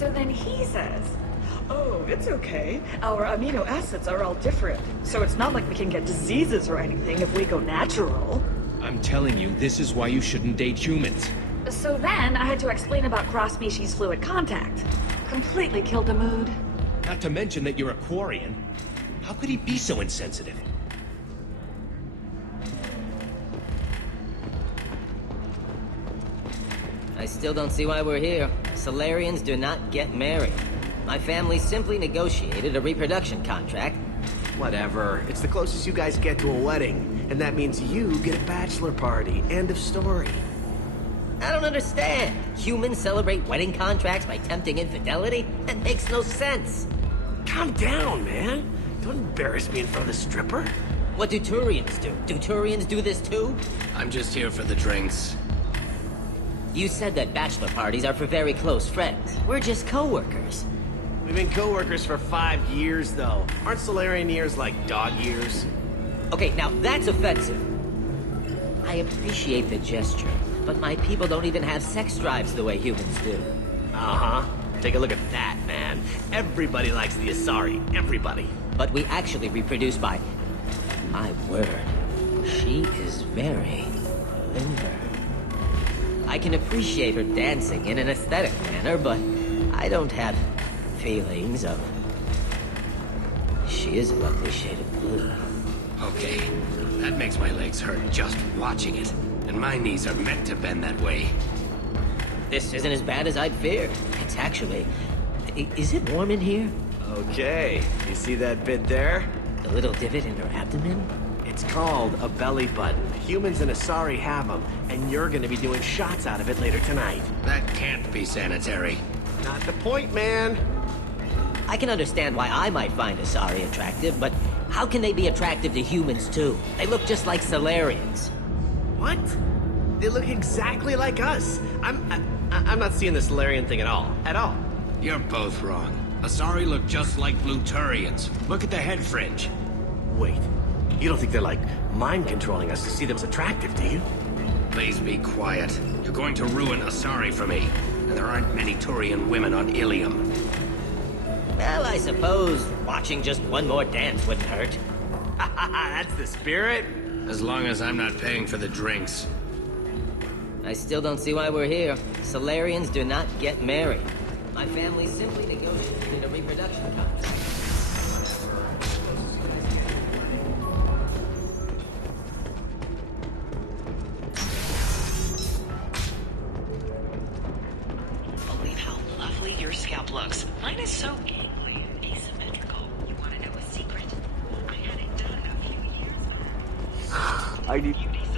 So then he says, oh, it's okay. Our amino acids are all different, so it's not like we can get diseases or anything if we go natural. I'm telling you, this is why you shouldn't date humans. So then I had to explain about cross-species fluid contact. Completely killed the mood. Not to mention that you're a Quarian. How could he be so insensitive? I still don't see why we're here. Solarians do not get married. My family simply negotiated a reproduction contract. Whatever. It's the closest you guys get to a wedding. And that means you get a bachelor party. End of story. I don't understand. Humans celebrate wedding contracts by tempting infidelity? That makes no sense. Calm down, man. Don't embarrass me in front of the stripper. What do Turians do? Do Turians do this too? I'm just here for the drinks. You said that bachelor parties are for very close friends. We're just co-workers. We've been co-workers for 5 years, though. Aren't Solarian years like dog years? Okay, now that's offensive. I appreciate the gesture, but my people don't even have sex drives the way humans do. Uh-huh. Take a look at that, man. Everybody likes the Asari. Everybody. But we actually reproduce by... My word. She is very limber. I can appreciate her dancing in an aesthetic manner, but I don't have feelings of... She is a lovely shade of blue. Okay, that makes my legs hurt just watching it. And my knees are meant to bend that way. This isn't as bad as I'd feared. It's actually... Is it warm in here? Okay. You see that bit there? The little divot in her abdomen? It's called a belly button. Humans and Asari have them, and you're gonna be doing shots out of it later tonight. That can't be sanitary. Not the point, man. I can understand why I might find Asari attractive, but how can they be attractive to humans too? They look just like Solarians. What? They look exactly like us. I'm not seeing the Solarian thing at all. At all. You're both wrong. Asari look just like blue Turians. Look at the head fringe. Wait. You don't think they're like mind controlling us to see them as attractive, do you? Please be quiet. You're going to ruin Asari for me. And there aren't many Turian women on Ilium. Well, I suppose watching just one more dance wouldn't hurt. That's the spirit. As long as I'm not paying for the drinks. I still don't see why we're here. Solarians do not get married. My family simply negotiated a reproduction contract. Believe how lovely your scalp looks. Mine is so gangly and asymmetrical. You want to know a secret? I had it done a few years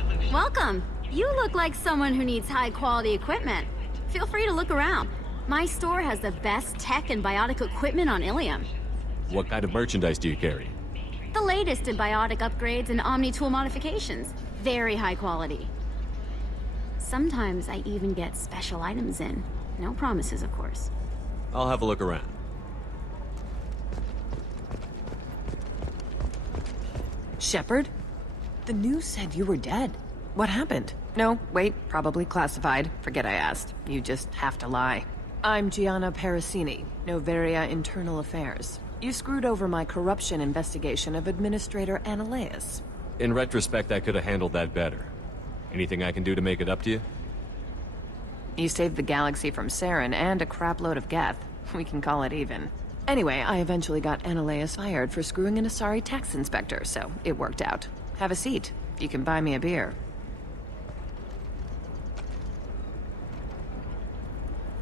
back. Welcome. You look like someone who needs high-quality equipment. Feel free to look around. My store has the best tech and biotic equipment on Ilium. What kind of merchandise do you carry? The latest in biotic upgrades and Omni-tool modifications. Very high quality. Sometimes I even get special items in. No promises, of course. I'll have a look around. Shepard? The news said you were dead. What happened? No, wait, probably classified. Forget I asked. You just have to lie. I'm Giana Parasini, Noveria Internal Affairs. You screwed over my corruption investigation of Administrator Annaleus. In retrospect, I could have handled that better. Anything I can do to make it up to you? You saved the galaxy from Saren and a crapload of Geth. We can call it even. Anyway, I eventually got Annaleus fired for screwing an Asari tax inspector, so it worked out. Have a seat. You can buy me a beer.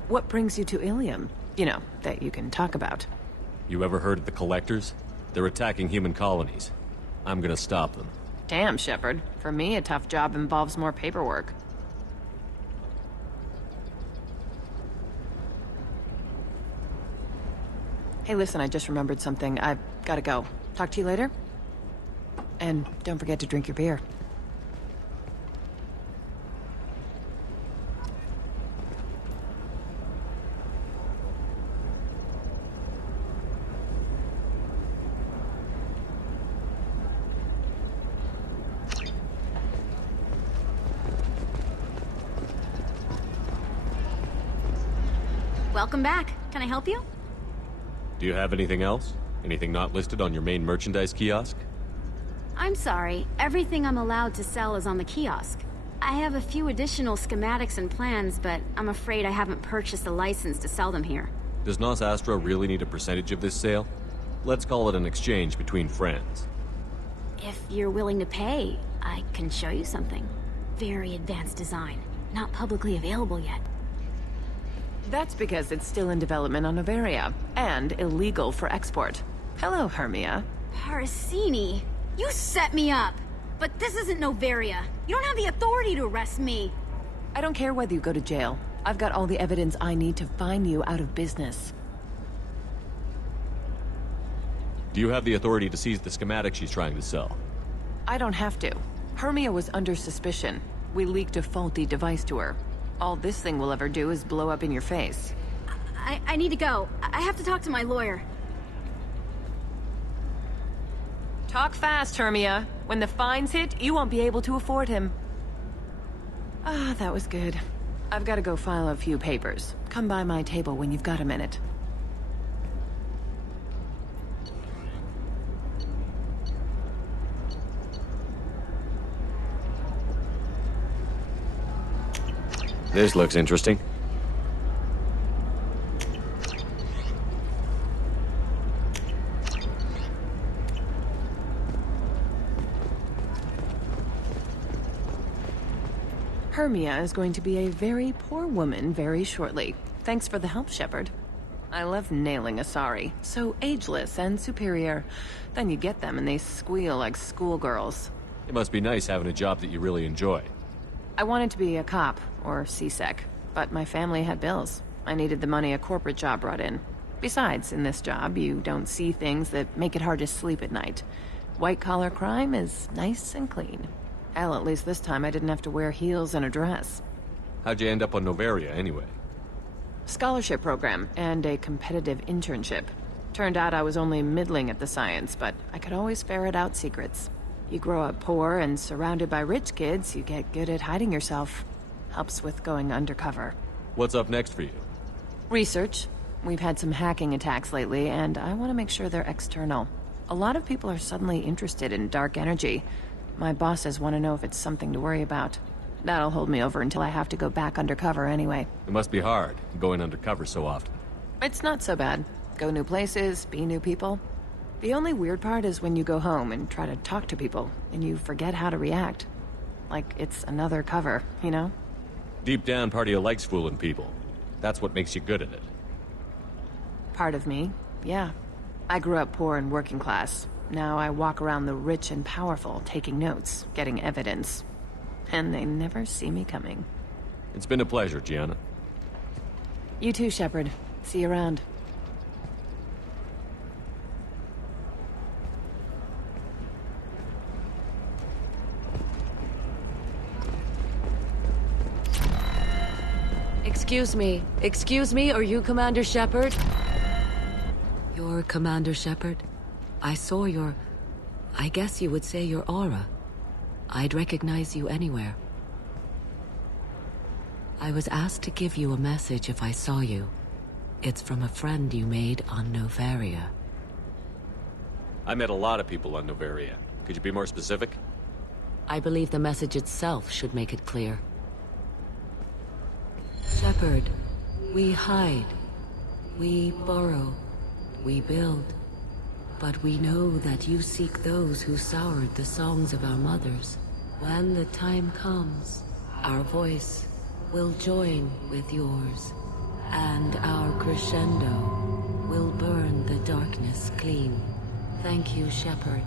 What brings you to Ilium? You know, that you can talk about. You ever heard of the Collectors? They're attacking human colonies. I'm gonna stop them. Damn, Shepard. For me, a tough job involves more paperwork. Hey, listen, I just remembered something. I've gotta go. Talk to you later? And don't forget to drink your beer. Welcome back. Can I help you? Do you have anything else? Anything not listed on your main merchandise kiosk? I'm sorry. Everything I'm allowed to sell is on the kiosk. I have a few additional schematics and plans, but I'm afraid I haven't purchased a license to sell them here. Does Nos Astra really need a percentage of this sale? Let's call it an exchange between friends. If you're willing to pay, I can show you something. Very advanced design. Not publicly available yet. That's because it's still in development on Noveria, and illegal for export. Hello, Hermia. Parasini, you set me up! But this isn't Noveria. You don't have the authority to arrest me. I don't care whether you go to jail. I've got all the evidence I need to find you out of business. Do you have the authority to seize the schematic she's trying to sell? I don't have to. Hermia was under suspicion. We leaked a faulty device to her. All this thing will ever do is blow up in your face. I need to go. I have to talk to my lawyer. Talk fast, Hermia. When the fines hit, you won't be able to afford him. Ah, that was good. I've got to go file a few papers. Come by my table when you've got a minute. This looks interesting. Hermia is going to be a very poor woman very shortly. Thanks for the help, Shepard. I love nailing Asari. So ageless and superior. Then you get them and they squeal like schoolgirls. It must be nice having a job that you really enjoy. I wanted to be a cop, or CSEC, but my family had bills. I needed the money a corporate job brought in. Besides, in this job, you don't see things that make it hard to sleep at night. White-collar crime is nice and clean. Hell, at least this time I didn't have to wear heels and a dress. How'd you end up on Noveria, anyway? Scholarship program, and a competitive internship. Turned out I was only middling at the science, but I could always ferret out secrets. You grow up poor and surrounded by rich kids, you get good at hiding yourself. Helps with going undercover. What's up next for you? Research. We've had some hacking attacks lately, and I want to make sure they're external. A lot of people are suddenly interested in dark energy. My bosses want to know if it's something to worry about. That'll hold me over until I have to go back undercover anyway. It must be hard, going undercover so often. It's not so bad. Go new places, be new people. The only weird part is when you go home and try to talk to people, and you forget how to react. Like it's another cover, you know? Deep down, part of you likes fooling people. That's what makes you good at it. Part of me, yeah. I grew up poor and working class. Now I walk around the rich and powerful, taking notes, getting evidence. And they never see me coming. It's been a pleasure, Giana. You too, Shepard. See you around. Excuse me, are you Commander Shepard? You're Commander Shepard? I saw your... I guess you would say your aura. I'd recognize you anywhere. I was asked to give you a message if I saw you. It's from a friend you made on Noveria. I met a lot of people on Noveria. Could you be more specific? I believe the message itself should make it clear. Shepard, we hide. We borrow. We build. But we know that you seek those who soured the songs of our mothers. When the time comes, our voice will join with yours, and our crescendo will burn the darkness clean. Thank you, Shepard.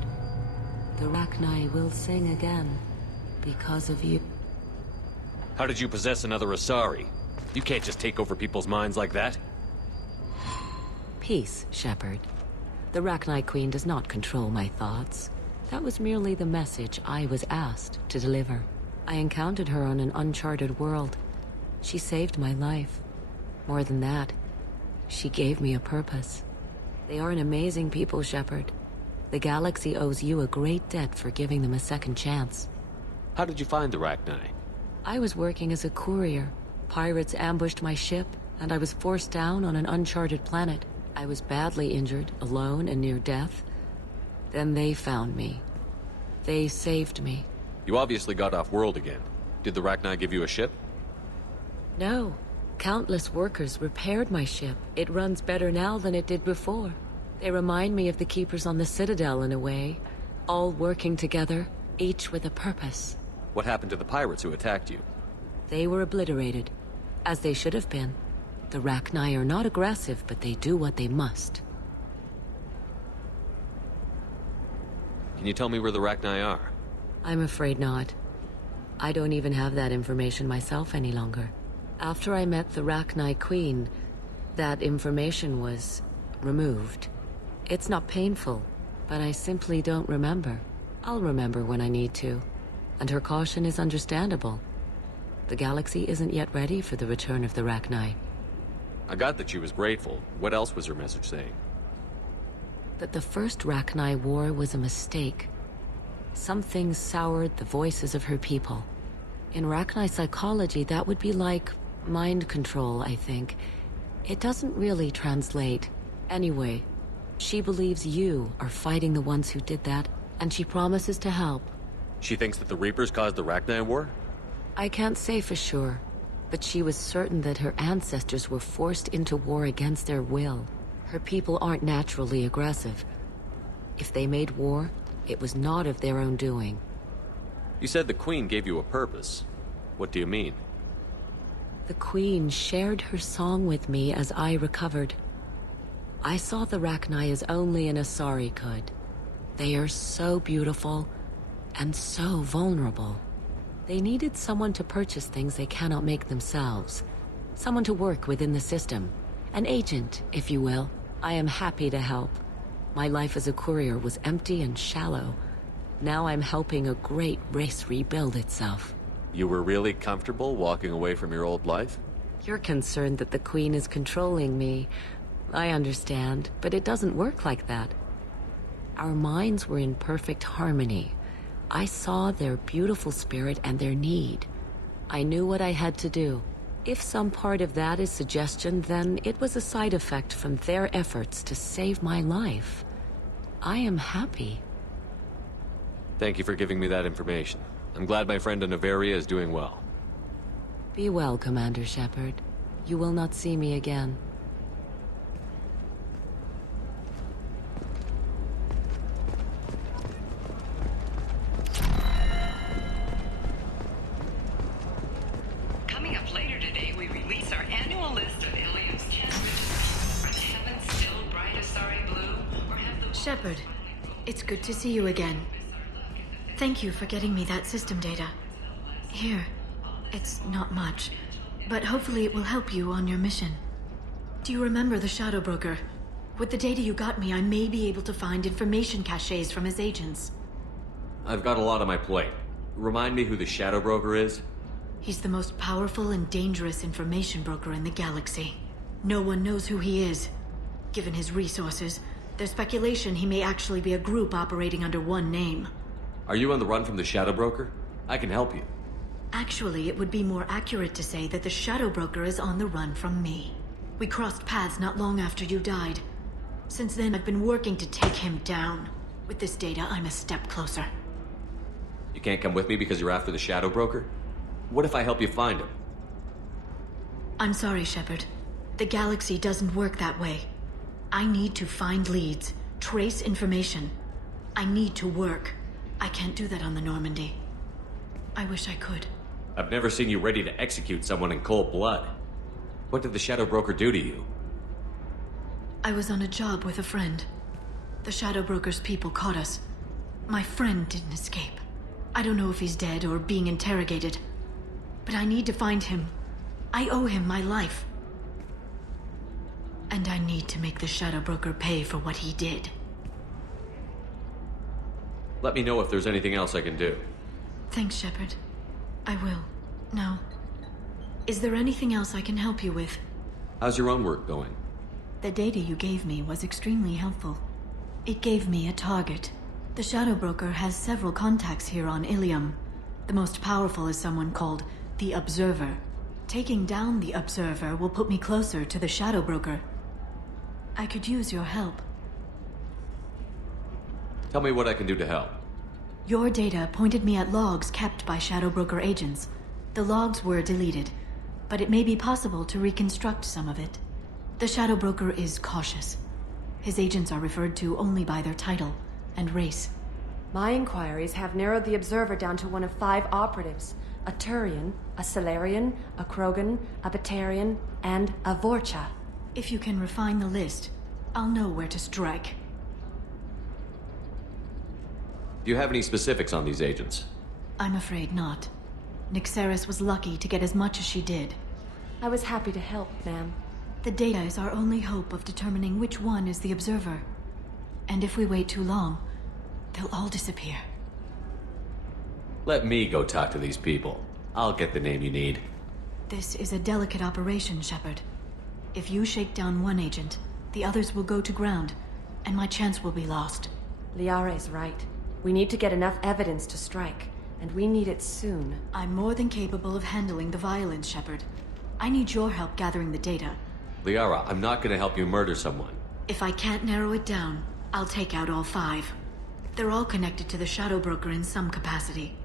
The Rachni will sing again because of you. How did you possess another Asari? You can't just take over people's minds like that. Peace, Shepard. The Rachni Queen does not control my thoughts. That was merely the message I was asked to deliver. I encountered her on an uncharted world. She saved my life. More than that, she gave me a purpose. They are an amazing people, Shepard. The galaxy owes you a great debt for giving them a second chance. How did you find the Rachni? I was working as a courier. Pirates ambushed my ship, and I was forced down on an uncharted planet. I was badly injured, alone and near death. Then they found me. They saved me. You obviously got off world again. Did the Rachni give you a ship? No. Countless workers repaired my ship. It runs better now than it did before. They remind me of the Keepers on the Citadel in a way. All working together, each with a purpose. What happened to the pirates who attacked you? They were obliterated, as they should have been. The Rachni are not aggressive, but they do what they must. Can you tell me where the Rachni are? I'm afraid not. I don't even have that information myself any longer. After I met the Rachni Queen, that information was removed. It's not painful, but I simply don't remember. I'll remember when I need to, and her caution is understandable. The galaxy isn't yet ready for the return of the Rachni. I got that she was grateful. What else was her message saying? That the first Rachni war was a mistake. Something soured the voices of her people. In Rachni psychology, that would be like mind control, I think. It doesn't really translate. Anyway, she believes you are fighting the ones who did that, and she promises to help. She thinks that the Reapers caused the Rachni war? I can't say for sure, but she was certain that her ancestors were forced into war against their will. Her people aren't naturally aggressive. If they made war, it was not of their own doing. You said the Queen gave you a purpose. What do you mean? The Queen shared her song with me as I recovered. I saw the Rachni as only an Asari could. They are so beautiful, and so vulnerable. They needed someone to purchase things they cannot make themselves. Someone to work within the system. An agent, if you will. I am happy to help. My life as a courier was empty and shallow. Now I'm helping a great race rebuild itself. You were really comfortable walking away from your old life? You're concerned that the Queen is controlling me. I understand, but it doesn't work like that. Our minds were in perfect harmony. I saw their beautiful spirit and their need. I knew what I had to do. If some part of that is suggestion, then it was a side effect from their efforts to save my life. I am happy. Thank you for giving me that information. I'm glad my friend in Noveria is doing well. Be well, Commander Shepard. You will not see me again. Coming up later today, we release our annual list of Ilium's 10 richest. Are the heavens still bright Asari blue, or have the... Shepard, it's good to see you again. Thank you for getting me that system data. Here, it's not much, but hopefully it will help you on your mission. Do you remember the Shadow Broker? With the data you got me, I may be able to find information caches from his agents. I've got a lot on my plate. Remind me who the Shadow Broker is? He's the most powerful and dangerous information broker in the galaxy. No one knows who he is. Given his resources, there's speculation he may actually be a group operating under one name. Are you on the run from the Shadow Broker? I can help you. Actually, it would be more accurate to say that the Shadow Broker is on the run from me. We crossed paths not long after you died. Since then, I've been working to take him down. With this data, I'm a step closer. You can't come with me because you're after the Shadow Broker? What if I help you find him? I'm sorry, Shepard. The galaxy doesn't work that way. I need to find leads, trace information. I need to work. I can't do that on the Normandy. I wish I could. I've never seen you ready to execute someone in cold blood. What did the Shadow Broker do to you? I was on a job with a friend. The Shadow Broker's people caught us. My friend didn't escape. I don't know if he's dead or being interrogated. But I need to find him. I owe him my life. And I need to make the Shadow Broker pay for what he did. Let me know if there's anything else I can do. Thanks, Shepard. I will. Now, is there anything else I can help you with? How's your own work going? The data you gave me was extremely helpful. It gave me a target. The Shadow Broker has several contacts here on Ilium. The most powerful is someone called the Observer. Taking down the Observer will put me closer to the Shadow Broker. I could use your help. Tell me what I can do to help. Your data pointed me at logs kept by Shadow Broker agents. The logs were deleted, but it may be possible to reconstruct some of it. The Shadow Broker is cautious. His agents are referred to only by their title and race. My inquiries have narrowed the Observer down to one of 5 operatives. A Turian, a Solarian, a Krogan, a Batarian, and a Vorcha. If you can refine the list, I'll know where to strike. Do you have any specifics on these agents? I'm afraid not. Nyxeris was lucky to get as much as she did. I was happy to help, ma'am. The data is our only hope of determining which one is the Observer. And if we wait too long, they'll all disappear. Let me go talk to these people. I'll get the name you need. This is a delicate operation, Shepard. If you shake down one agent, the others will go to ground, and my chance will be lost. Liara is right. We need to get enough evidence to strike, and we need it soon. I'm more than capable of handling the violence, Shepard. I need your help gathering the data. Liara, I'm not gonna help you murder someone. If I can't narrow it down, I'll take out all 5. They're all connected to the Shadow Broker in some capacity.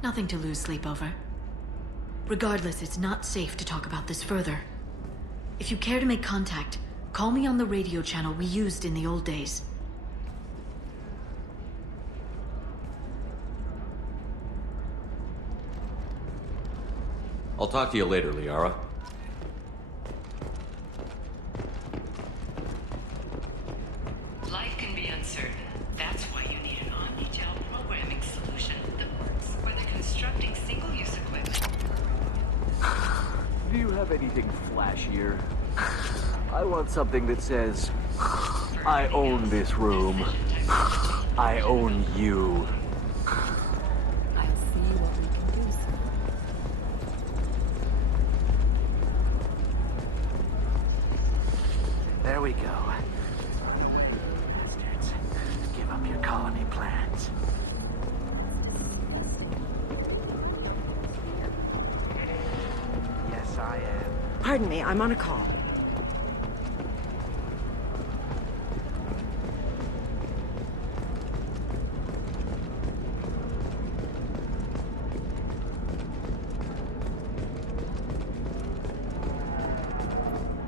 Nothing to lose sleep over. Regardless, it's not safe to talk about this further. If you care to make contact, call me on the radio channel we used in the old days. I'll talk to you later, Liara. Life can be uncertain. That's why you need an omni-gel programming solution that works for the constructing single-use equipment. Do you have anything flashier? I want something that says, I own this room. I own you. I'll see what we can do, sir. There we go. Bastards, give up your colony plans. Yes, I am. Pardon me, I'm on a call.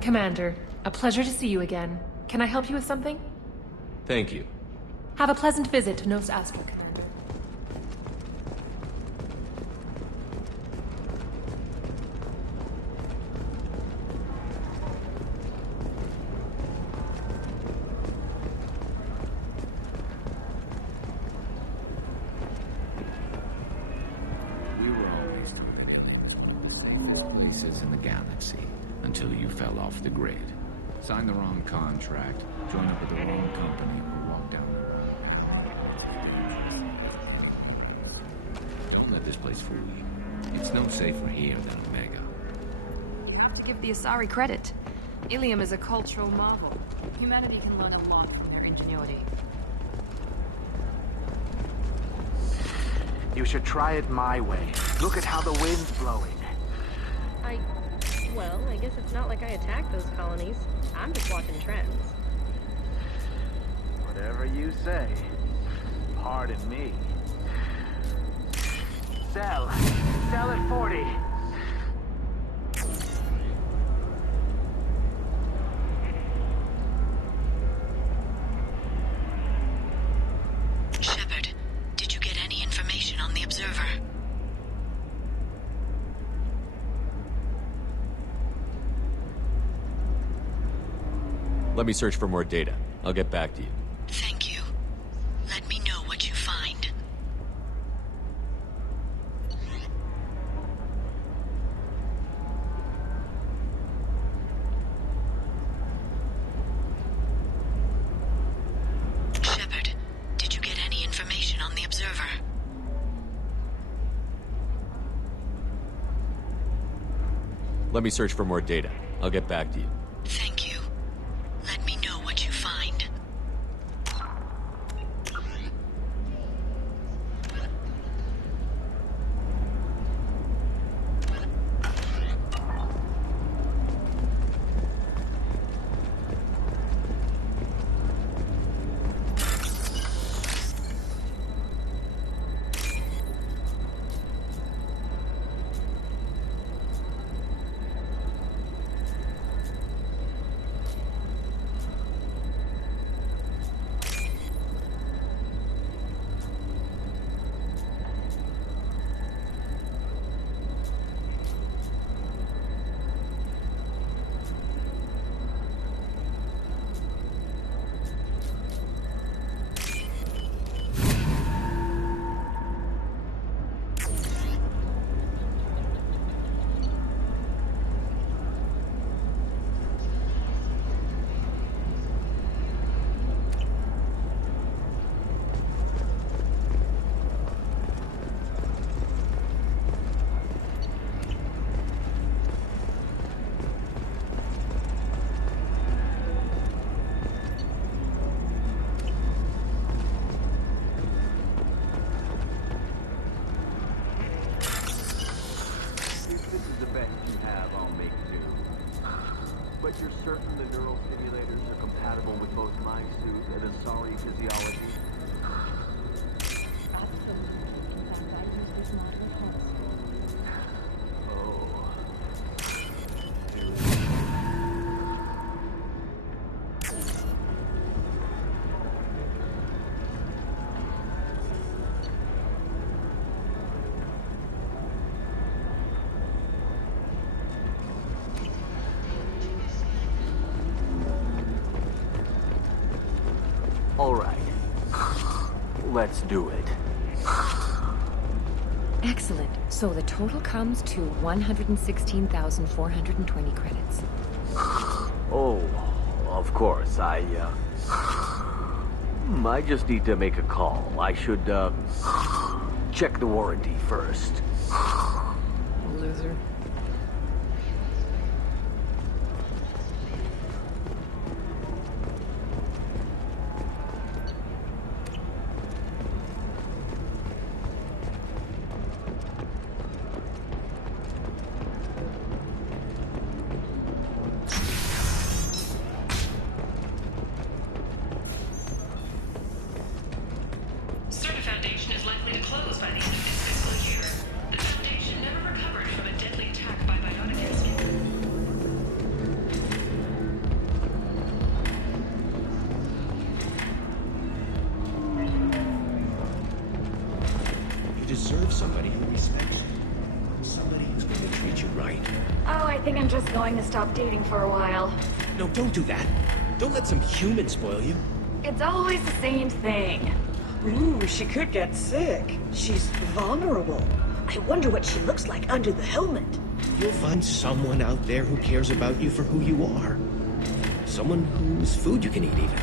Commander, a pleasure to see you again. Can I help you with something? Thank you. Have a pleasant visit to Nos Astra, Commander. We were always targeting places in the galaxy until you fell off the grid. Signed the wrong contract, joined up with the wrong company, or walked down the road. Don't let this place fool you. It's no safer here than Omega. You have to give the Asari credit. Ilium is a cultural marvel. Humanity can learn a lot from their ingenuity. You should try it my way. Look at how the wind's blowing. Well, I guess it's not like I attacked those colonies. I'm just watching trends. Whatever you say. Pardon me. Sell. Sell at 40. Shepard, did you get any information on the Observer? Let me search for more data. I'll get back to you. Thank you. Let me know what you find. Shepard, did you get any information on the Observer? Let me search for more data. I'll get back to you. Thank you. Let me know what you find. certain the neural stimulators are compatible with both my suit and Asari physiology? All right. Let's do it. Excellent. So the total comes to 116,420 credits. Oh, of course. I just need to make a call. I should, check the warranty first. Loser. Deserve somebody who respects you. Somebody who's going to treat you right. Oh, I think I'm just going to stop dating for a while. No, don't do that. Don't let some human spoil you. It's always the same thing. Ooh, she could get sick. She's vulnerable. I wonder what she looks like under the helmet. You'll find someone out there who cares about you for who you are. Someone whose food you can eat, even.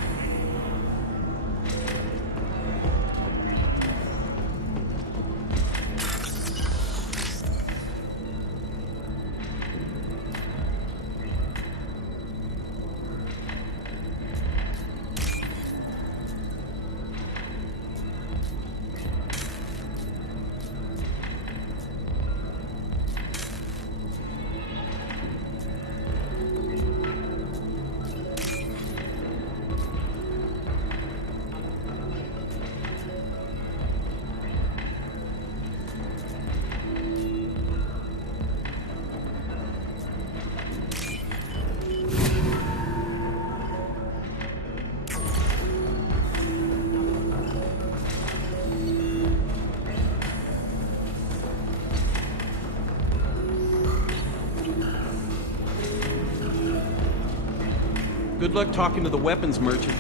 Good luck talking to the weapons merchant.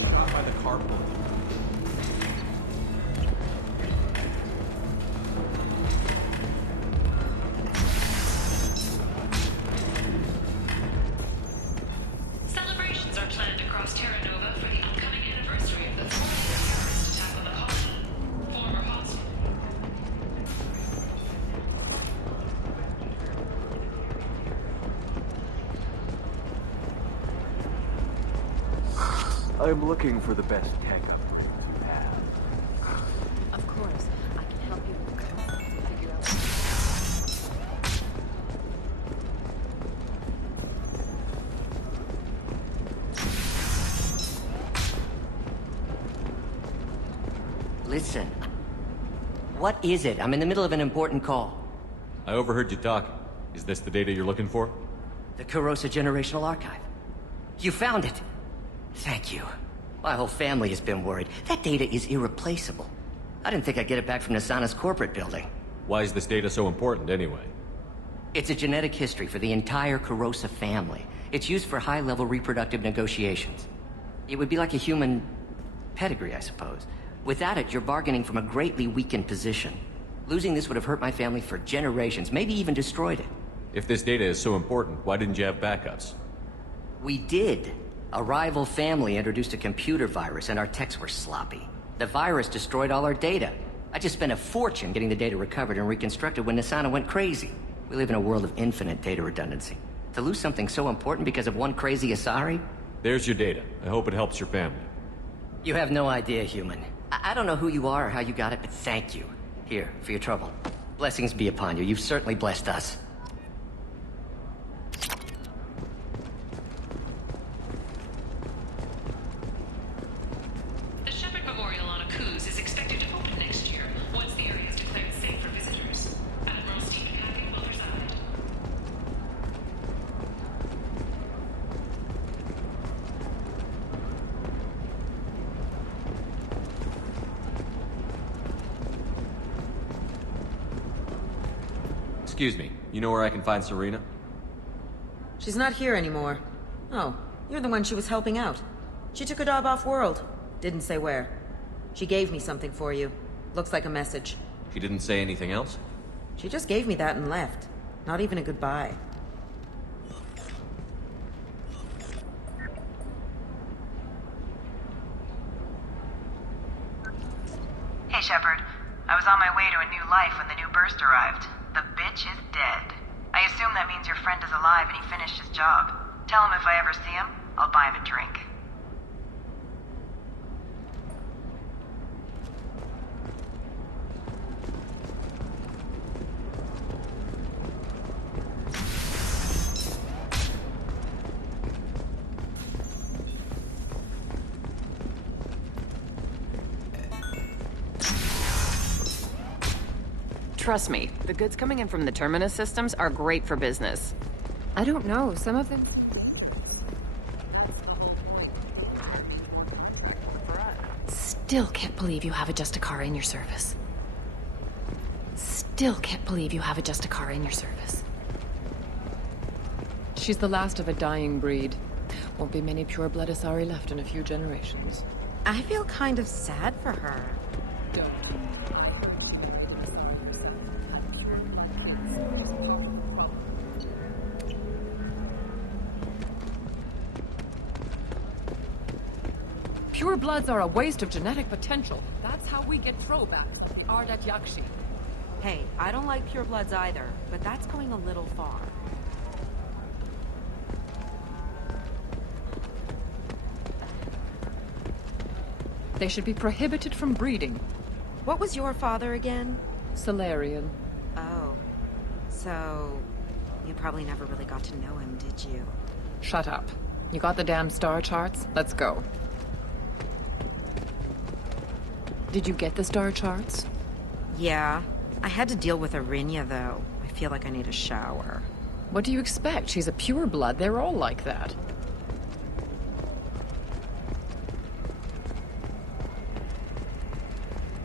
Drop by the carport. Celebrations are planned across Terra Nova for the upcoming anniversary of the 40th terrorist attack on the colony. Former hospital. I'm looking for the best tech upgrades you have. Of course, I can help you figure out. Listen. What is it? I'm in the middle of an important call. I overheard you talking. Is this the data you're looking for? The Corrosa Generational Archive. You found it! Thank you. My whole family has been worried. That data is irreplaceable. I didn't think I'd get it back from Nasana's corporate building. Why is this data so important, anyway? It's a genetic history for the entire Corrosa family. It's used for high-level reproductive negotiations. It would be like a human pedigree, I suppose. Without it, you're bargaining from a greatly weakened position. Losing this would have hurt my family for generations, maybe even destroyed it. If this data is so important, why didn't you have backups? We did. A rival family introduced a computer virus, and our techs were sloppy. The virus destroyed all our data. I just spent a fortune getting the data recovered and reconstructed when Nasana went crazy. We live in a world of infinite data redundancy. To lose something so important because of one crazy Asari? There's your data. I hope it helps your family. You have no idea, human. I don't know who you are or how you got it, but thank you. Here, for your trouble. Blessings be upon you. You've certainly blessed us. Excuse me, you know where I can find Serena? She's not here anymore. Oh, you're the one she was helping out. She took a job off-world. Didn't say where. She gave me something for you. Looks like a message. She didn't say anything else? She just gave me that and left. Not even a goodbye. Hey, Shepard. I was on my way to a new life when the new burst arrived. The bitch is dead. I assume that means your friend is alive and he finished his job. Tell him if I ever see him, I'll buy him a drink. Trust me, the goods coming in from the Terminus systems are great for business. I don't know, some of them... Still can't believe you have a Justicar in your service. Still can't believe you have a Justicar in your service. She's the last of a dying breed. Won't be many pure-blood Asari left in a few generations. I feel kind of sad for her. Pure bloods are a waste of genetic potential. That's how we get throwbacks, the Ardat-Yakshi. Hey, I don't like purebloods either, but that's going a little far. They should be prohibited from breeding. What was your father again? Salarian. Oh. So... you probably never really got to know him, did you? Shut up. You got the damn star charts? Let's go. Did you get the star charts? Yeah. I had to deal with Arinya, though. I feel like I need a shower. What do you expect? She's a pureblood. They're all like that.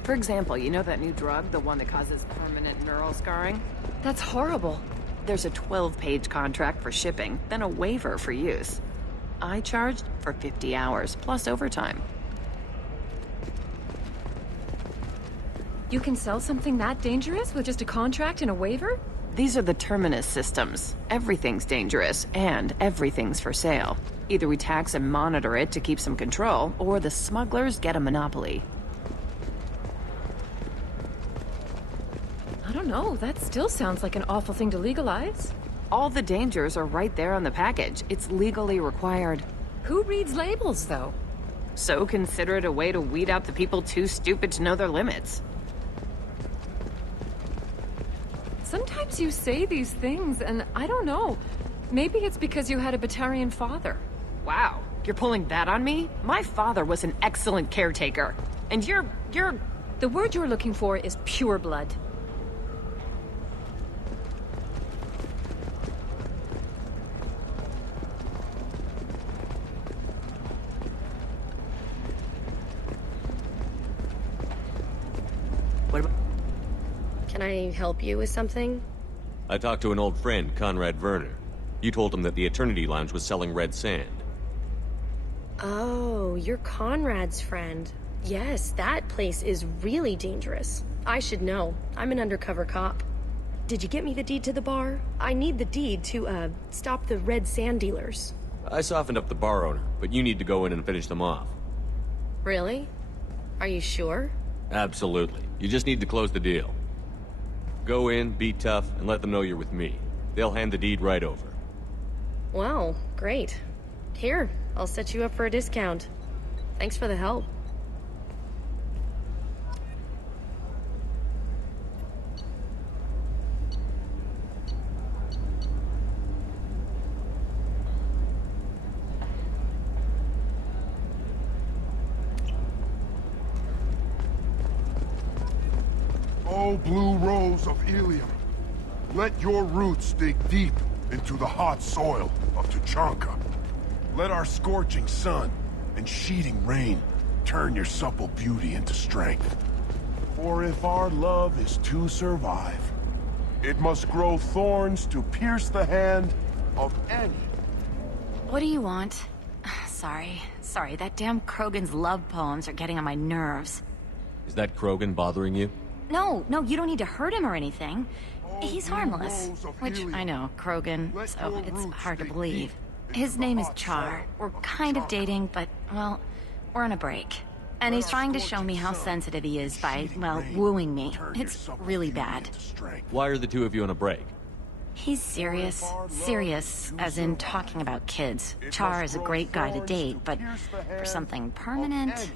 For example, you know that new drug, the one that causes permanent neural scarring? That's horrible. There's a 12-page contract for shipping, then a waiver for use. I charged for 50 hours, plus overtime. You can sell something that dangerous with just a contract and a waiver? These are the Terminus systems. Everything's dangerous, and everything's for sale. Either we tax and monitor it to keep some control, or the smugglers get a monopoly. I don't know, that still sounds like an awful thing to legalize. All the dangers are right there on the package. It's legally required. Who reads labels, though? So consider it a way to weed out the people too stupid to know their limits. Sometimes you say these things, and I don't know. Maybe it's because you had a Batarian father. Wow, you're pulling that on me? My father was an excellent caretaker. And you're... The word you're looking for is pure blood. Can I help you with something? I talked to an old friend, Conrad Werner. You told him that the Eternity Lounge was selling red sand. Oh, you're Conrad's friend. Yes, that place is really dangerous. I should know. I'm an undercover cop. Did you get me the deed to the bar? I need the deed to, stop the red sand dealers. I softened up the bar owner, but you need to go in and finish them off. Really? Are you sure? Absolutely. You just need to close the deal. Go in, be tough, and let them know you're with me. They'll hand the deed right over. Wow, great. Here, I'll set you up for a discount. Thanks for the help. O blue rose of Ilium, let your roots dig deep into the hot soil of Tuchanka. Let our scorching sun and sheeting rain turn your supple beauty into strength. For if our love is to survive, It must grow thorns to pierce the hand of any. What do you want? Sorry, that damn Krogan's love poems are getting on my nerves. Is that Krogan bothering you? No, you don't need to hurt him or anything. He's harmless. Which, I know, Krogan, so it's hard to believe. His name is Char. We're kind of dating, but, well, we're on a break. And he's trying to show me how sensitive he is by, well, wooing me. It's really bad. Why are the two of you on a break? He's serious. Serious, as in talking about kids. Char is a great guy to date, but for something permanent...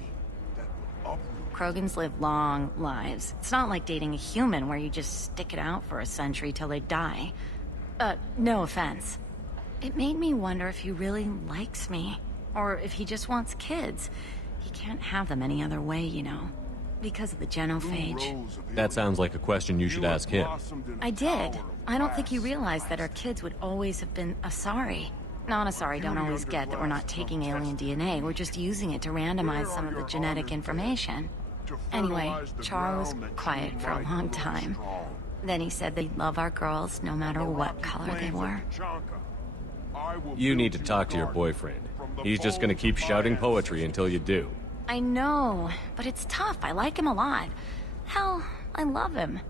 Krogans live long lives. It's not like dating a human where you just stick it out for a century till they die. No offense. It made me wonder if he really likes me, or if he just wants kids. He can't have them any other way, you know, because of the genophage. That sounds like a question you should ask him. I did. I don't think he realized that our kids would always have been Asari. Non-Asari don't always get that we're not taking alien DNA, we're just using it to randomize some of the genetic information. Anyway, Char was quiet for a long time. Then he said they'd love our girls no matter what color they were. You need to talk to your boyfriend. He's just gonna keep shouting poetry until you do. I know, but it's tough. I like him a lot. Hell, I love him.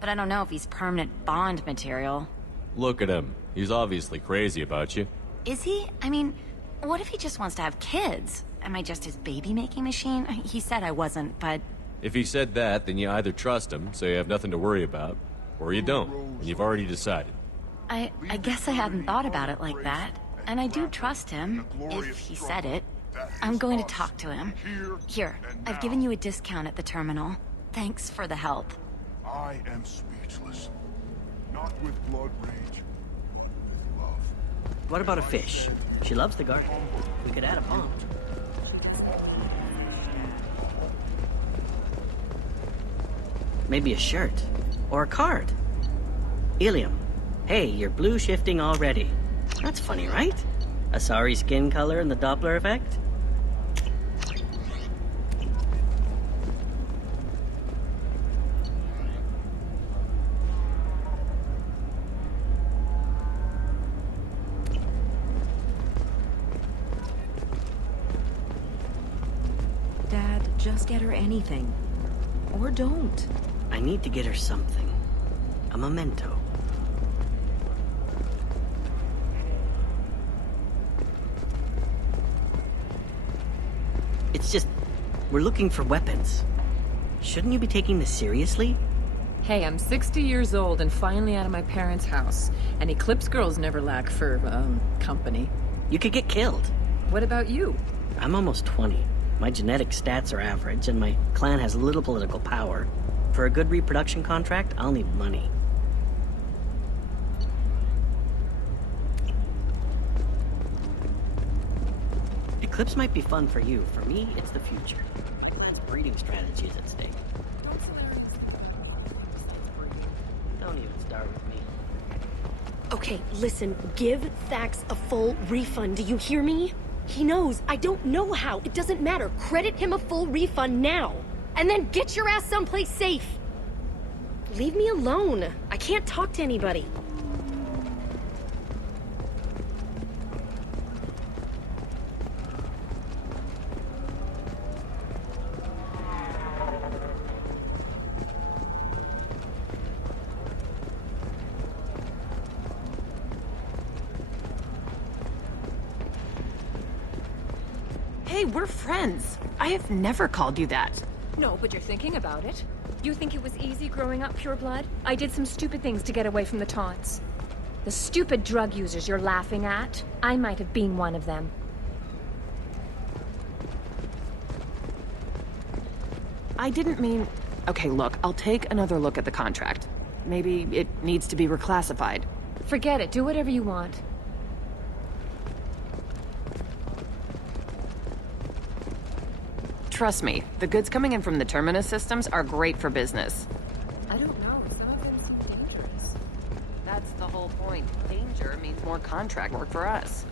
But I don't know if he's permanent Bond material. Look at him. He's obviously crazy about you. Is he? I mean, what if he just wants to have kids? Am I just his baby-making machine? He said I wasn't, but... If he said that, then you either trust him, so you have nothing to worry about, or you don't, and you've already decided. I guess I hadn't thought about it like that. And I do trust him, if he said it. I'm going to talk to him. Here, I've given you a discount at the terminal. Thanks for the help. I am speechless. Not with blood rage. With love. What about a fish? She loves the garden. We could add a pond. Maybe a shirt. Or a card. Ilium. Hey, you're blue shifting already. That's funny, right? Asari skin color and the Doppler effect? Dad, just get her anything. Or don't. I need to get her something. A memento. It's just, we're looking for weapons. Shouldn't you be taking this seriously? Hey, I'm 60 years old and finally out of my parents' house. And Eclipse girls never lack for, company. You could get killed. What about you? I'm almost 20. My genetic stats are average, and my clan has little political power. For a good reproduction contract, I'll need money. Eclipse might be fun for you. For me, it's the future. The clan's breeding strategy is at stake. Don't even start with me. Okay, listen, give Thax a full refund, do you hear me? He knows, I don't know how, it doesn't matter. Credit him a full refund now. And then get your ass someplace safe. Leave me alone. I can't talk to anybody. Hey, we're friends. I have never called you that. No, but you're thinking about it. You think it was easy growing up pure blood? I did some stupid things to get away from the taunts. The stupid drug users you're laughing at, I might have been one of them. I didn't mean... Okay, look, I'll take another look at the contract. Maybe it needs to be reclassified. Forget it, do whatever you want. Trust me, the goods coming in from the Terminus systems are great for business. I don't know, some of them seem dangerous. That's the whole point. Danger means more contract work for us.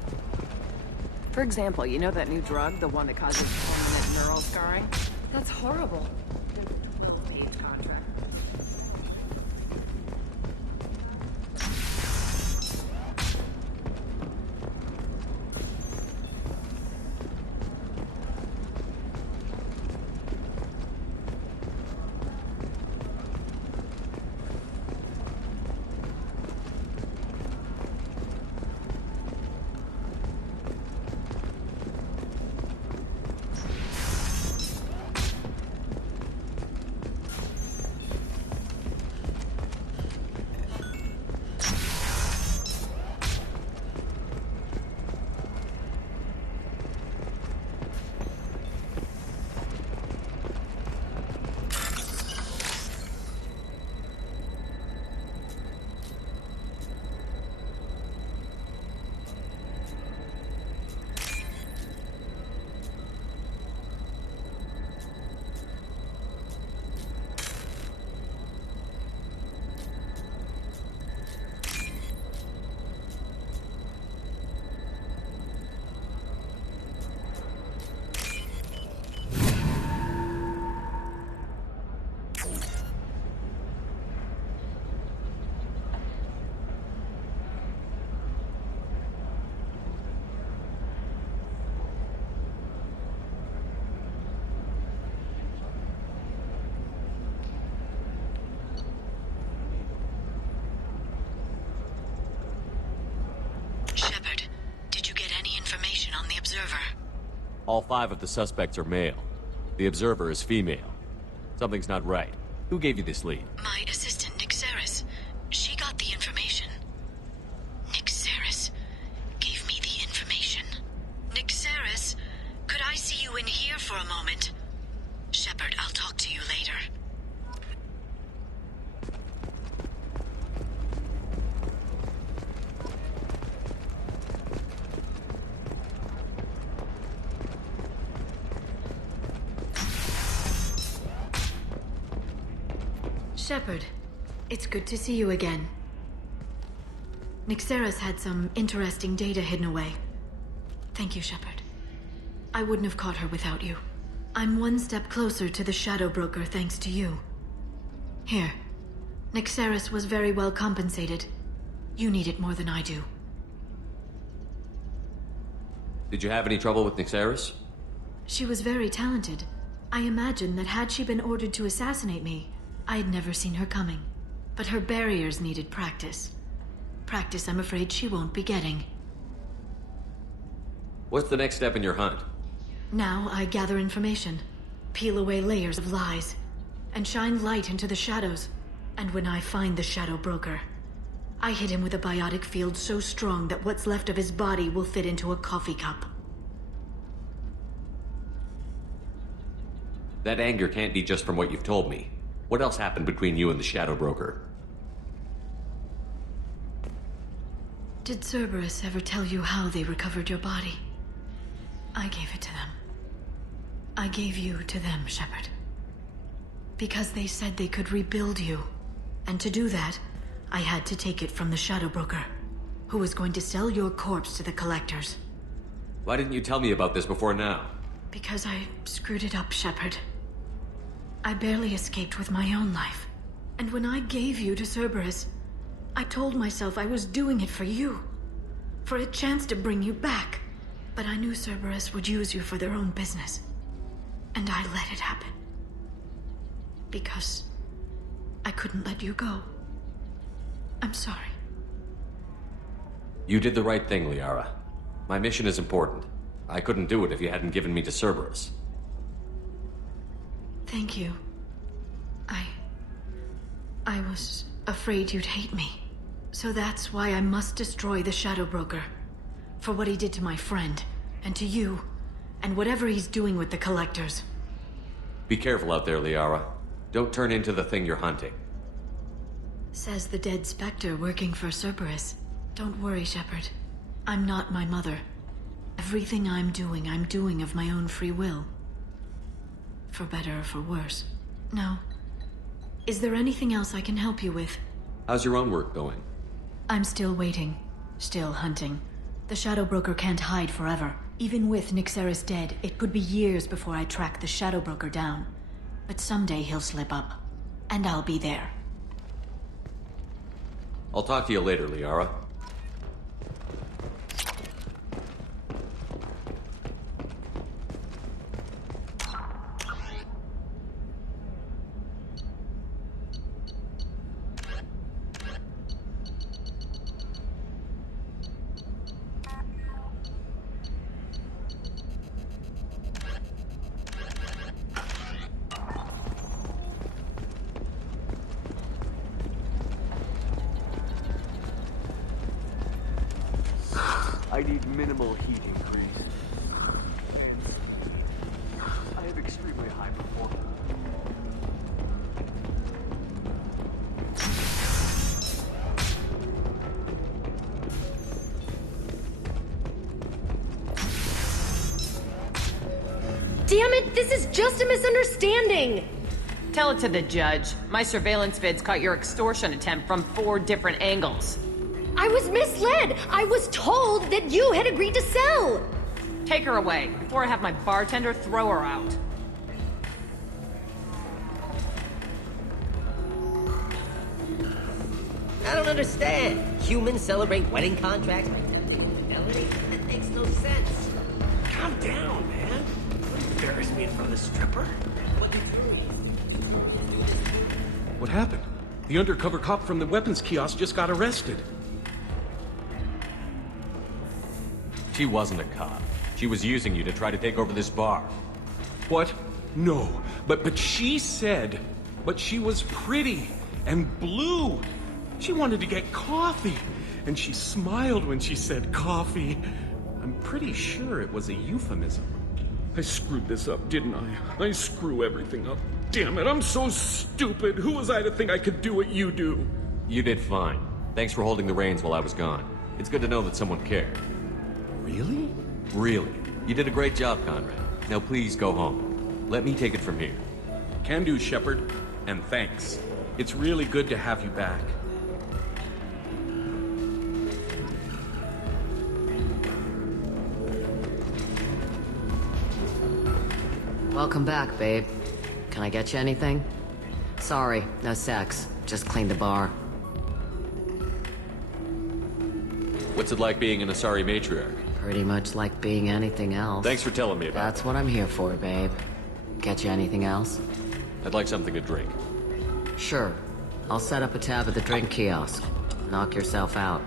For example, you know that new drug, the one that causes permanent neural scarring? That's horrible. All 5 of the suspects are male. The observer is female. Something's not right. Who gave you this lead? My assistant, Nixeris. She got the information. Nixeris gave me the information. Nixeris, could I see you in here for a moment? Shepard, I'll talk to you later. Shepard, it's good to see you again. Nixeris had some interesting data hidden away. Thank you, Shepard. I wouldn't have caught her without you. I'm one step closer to the Shadow Broker thanks to you. Here. Nixeris was very well compensated. You need it more than I do. Did you have any trouble with Nixeris? She was very talented. I imagine that had she been ordered to assassinate me, I had never seen her coming. But her barriers needed practice. Practice I'm afraid she won't be getting. What's the next step in your hunt? Now I gather information, peel away layers of lies, and shine light into the shadows. And when I find the Shadow Broker, I hit him with a biotic field so strong that what's left of his body will fit into a coffee cup. That anger can't be just from what you've told me. What else happened between you and the Shadow Broker? Did Cerberus ever tell you how they recovered your body? I gave it to them. I gave you to them, Shepard. Because they said they could rebuild you. And to do that, I had to take it from the Shadow Broker, who was going to sell your corpse to the collectors. Why didn't you tell me about this before now? Because I screwed it up, Shepard. I barely escaped with my own life. And when I gave you to Cerberus, I told myself I was doing it for you. For a chance to bring you back. But I knew Cerberus would use you for their own business. And I let it happen. Because I couldn't let you go. I'm sorry. You did the right thing, Liara. My mission is important. I couldn't do it if you hadn't given me to Cerberus. Thank you. I was afraid you'd hate me. So that's why I must destroy the Shadow Broker. For what he did to my friend, and to you, and whatever he's doing with the collectors. Be careful out there, Liara. Don't turn into the thing you're hunting. Says the dead Spectre working for Cerberus. Don't worry, Shepard. I'm not my mother. Everything I'm doing of my own free will. For better or for worse. No. Is there anything else I can help you with? How's your own work going? I'm still waiting. Still hunting. The Shadow Broker can't hide forever. Even with Nixeris dead, it could be years before I track the Shadow Broker down. But someday he'll slip up. And I'll be there. I'll talk to you later, Liara. I need minimal heat increase. And I have extremely high performance. Damn it, this is just a misunderstanding! Tell it to the judge. My surveillance vids caught your extortion attempt from 4 different angles. I was misled! I was told that you had agreed to sell! Take her away, before I have my bartender throw her out. I don't understand. Humans celebrate wedding contracts by melody? That makes no sense. Calm down, man. Don't embarrass me in front of the stripper. What happened? The undercover cop from the weapons kiosk just got arrested. She wasn't a cop. She was using you to try to take over this bar. What? No, but she said... But she was pretty and blue. She wanted to get coffee, and she smiled when she said coffee. I'm pretty sure it was a euphemism. I screwed this up, didn't I? I screw everything up. Damn it, I'm so stupid. Who was I to think I could do what you do? You did fine. Thanks for holding the reins while I was gone. It's good to know that someone cared. Really? Really. You did a great job, Conrad. Now please go home. Let me take it from here. Can do, Shepard. And thanks. It's really good to have you back. Welcome back, babe. Can I get you anything? Sorry, no sex. Just cleaned the bar. What's it like being an Asari matriarch? Pretty much like being anything else. Thanks for telling me about That's what I'm here for, babe. Get you anything else? I'd like something to drink. Sure. I'll set up a tab at the drink kiosk. Knock yourself out.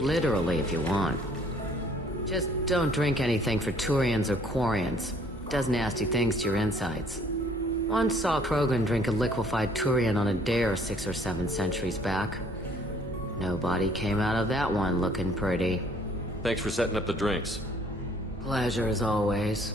Literally, if you want. Just don't drink anything for Turians or Quarians. Does nasty things to your insides. Once saw Krogan drink a liquefied Turian on a dare 6 or 7 centuries back. Nobody came out of that one looking pretty. Thanks for setting up the drinks. Pleasure as always.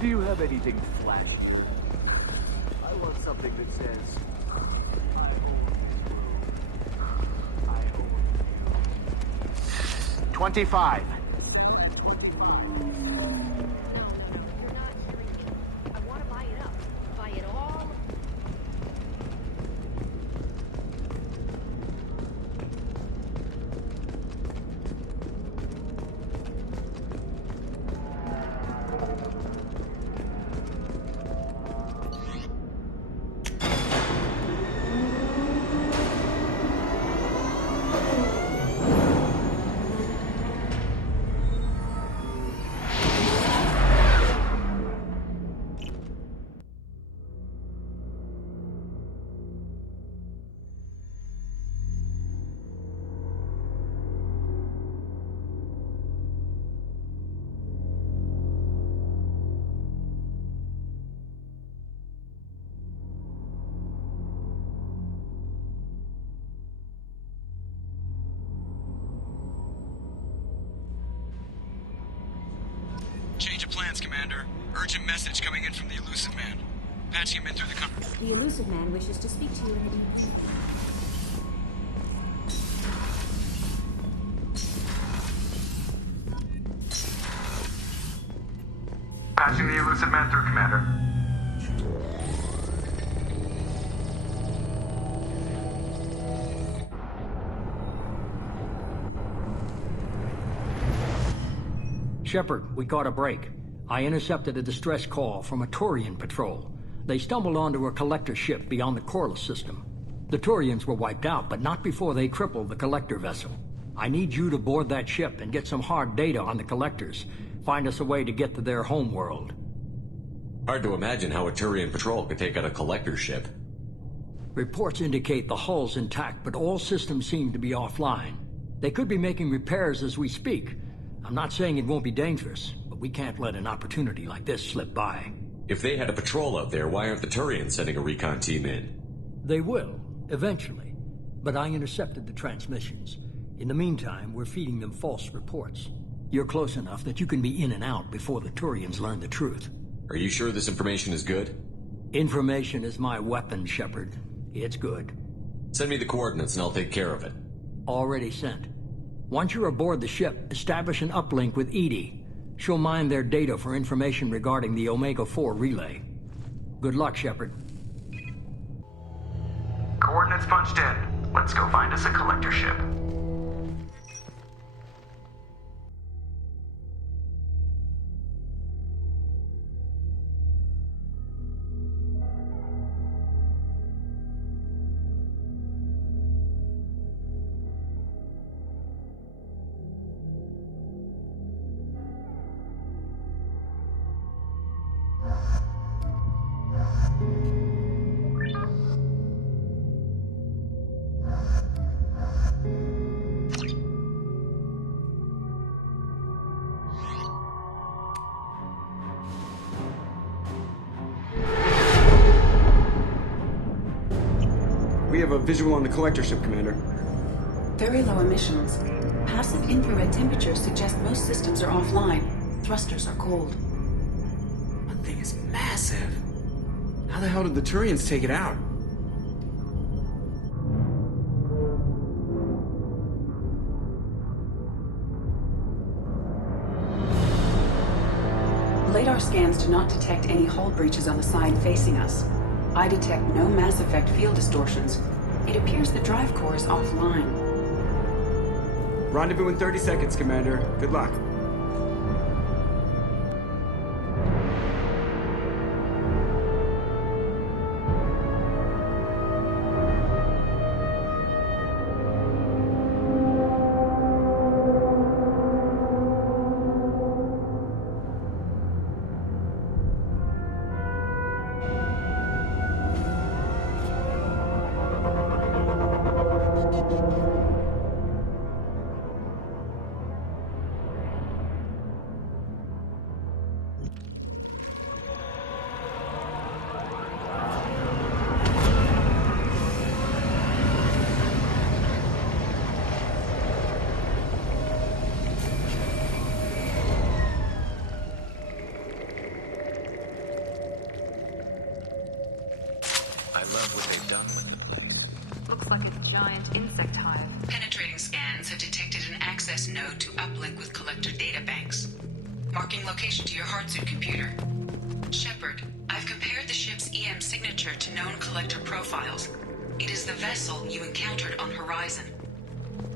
Do you have anything flashy? I want something that says... I own you. 25. Change of plans, Commander. Urgent message coming in from the Elusive Man. Patching him in through the con- The Elusive Man wishes to speak to you in the deep. Patching the Elusive Man through, Commander. Shepard, we caught a break. I intercepted a distress call from a Turian patrol. They stumbled onto a collector ship beyond the Corliss system. The Turians were wiped out, but not before they crippled the collector vessel. I need you to board that ship and get some hard data on the collectors. Find us a way to get to their homeworld. Hard to imagine how a Turian patrol could take out a collector ship. Reports indicate the hull's intact, but all systems seem to be offline. They could be making repairs as we speak. I'm not saying it won't be dangerous, but we can't let an opportunity like this slip by. If they had a patrol out there, why aren't the Turians sending a recon team in? They will, eventually. But I intercepted the transmissions. In the meantime, we're feeding them false reports. You're close enough that you can be in and out before the Turians learn the truth. Are you sure this information is good? Information is my weapon, Shepard. It's good. Send me the coordinates and I'll take care of it. Already sent. Once you're aboard the ship, establish an uplink with Edie. She'll mine their data for information regarding the Omega-4 relay. Good luck, Shepard. Coordinates punched in. Let's go find us a collector ship. We have a visual on the collector ship, Commander. Very low emissions. Passive infrared temperatures suggest most systems are offline. Thrusters are cold. That thing is massive. How the hell did the Turians take it out? Radar scans do not detect any hull breaches on the side facing us. I detect no Mass Effect field distortions. It appears the drive core is offline. Rendezvous in 30 seconds, Commander. Good luck.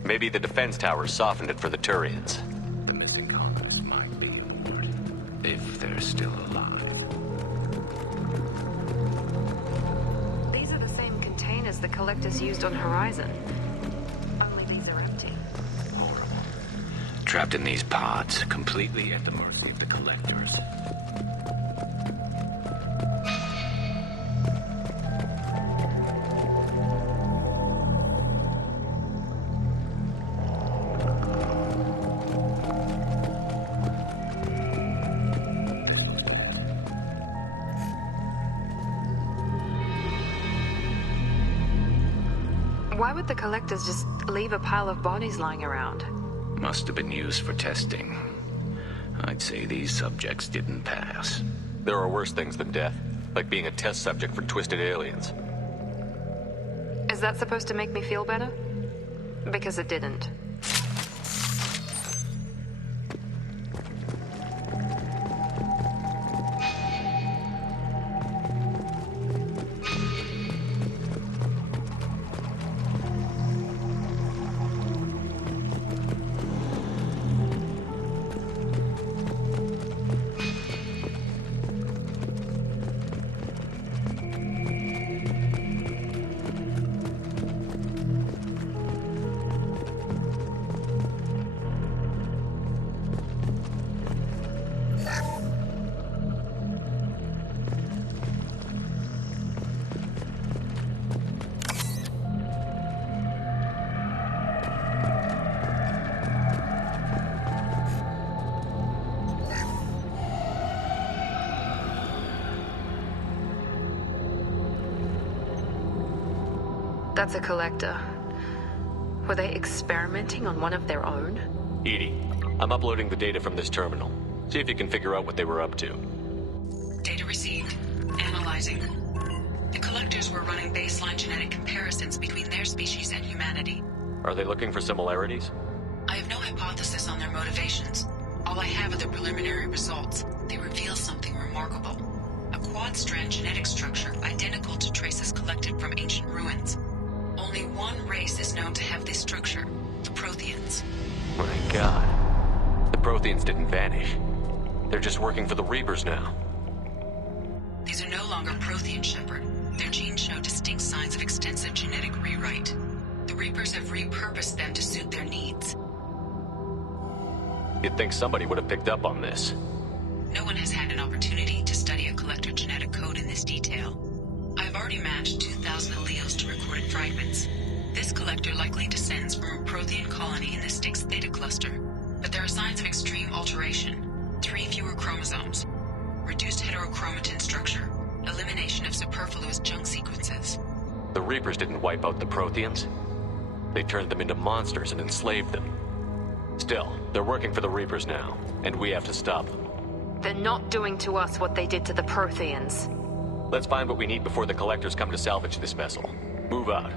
Maybe the defense towers softened it for the Turians. The missing colonists might be lured, if they're still alive. These are the same containers the collectors used on Horizon. Only these are empty. Horrible. Trapped in these pods, completely at the mercy of the collectors. Why would the collectors just leave a pile of bodies lying around? Must have been used for testing. I'd say these subjects didn't pass. There are worse things than death, like being a test subject for twisted aliens. Is that supposed to make me feel better? Because it didn't. That's a collector. Were they experimenting on one of their own? Edie, I'm uploading the data from this terminal. See if you can figure out what they were up to. Data received. Analyzing. The collectors were running baseline genetic comparisons between their species and humanity. Are they looking for similarities? I have no hypothesis on their motivations. All I have are the preliminary results. They reveal something remarkable. A quad-strand genetic structure identical to traces collected from ancient ruins. Only one race is known to have this structure, the Protheans. My God. The Protheans didn't vanish. They're just working for the Reapers now. These are no longer Prothean, Shepard. Their genes show distinct signs of extensive genetic rewrite. The Reapers have repurposed them to suit their needs. You'd think somebody would have picked up on this. No one has had an opportunity to study a collector genetic code in this detail. I've already matched 2,000 alleles to recorded fragments. This collector likely descends from a Prothean colony in the Styx Theta cluster, but there are signs of extreme alteration. 3 fewer chromosomes, reduced heterochromatin structure, elimination of superfluous junk sequences. The Reapers didn't wipe out the Protheans. They turned them into monsters and enslaved them. Still, they're working for the Reapers now, and we have to stop them. They're not doing to us what they did to the Protheans. Let's find what we need before the Collectors come to salvage this vessel. Move out.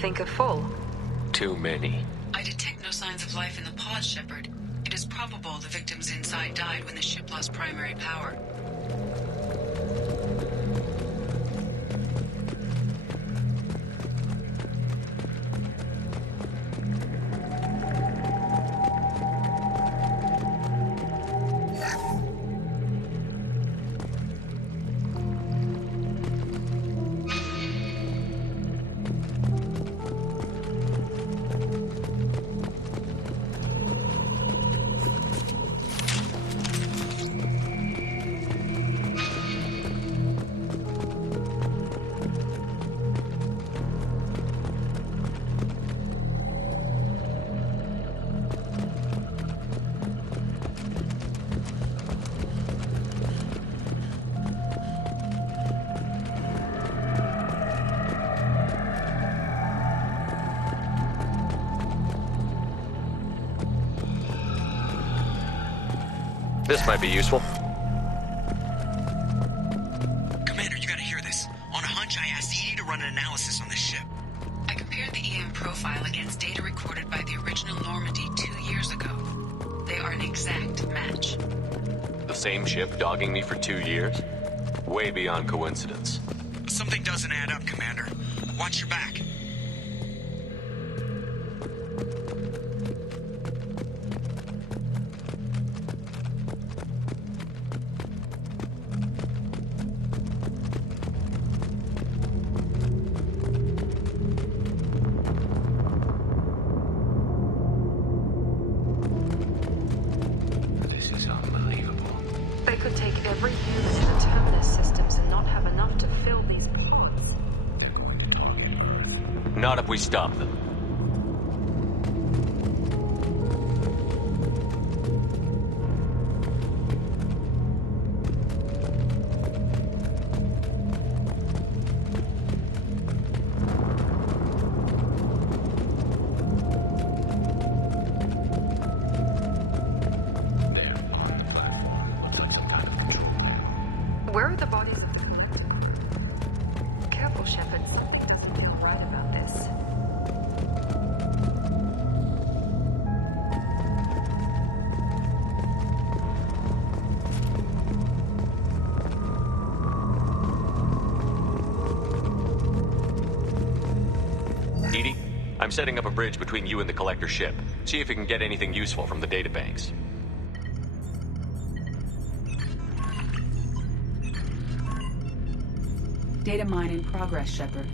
Think are full? Too many. I detect no signs of life in the pod, Shepard. It is probable the victims inside died when the ship lost primary power. This might be useful. Commander, you gotta hear this. On a hunch, I asked Edie to run an analysis on this ship. I compared the EM profile against data recorded by the original Normandy 2 years ago. They are an exact match. The same ship dogging me for 2 years? Way beyond coincidence. Something doesn't add up, Commander. Watch your back. Not if we stop them. Where are the bodies? Careful, Shepard. Something doesn't feel right about this. Edie, I'm setting up a bridge between you and the Collector ship. See if you can get anything useful from the databanks. Data mine in progress, Shepard.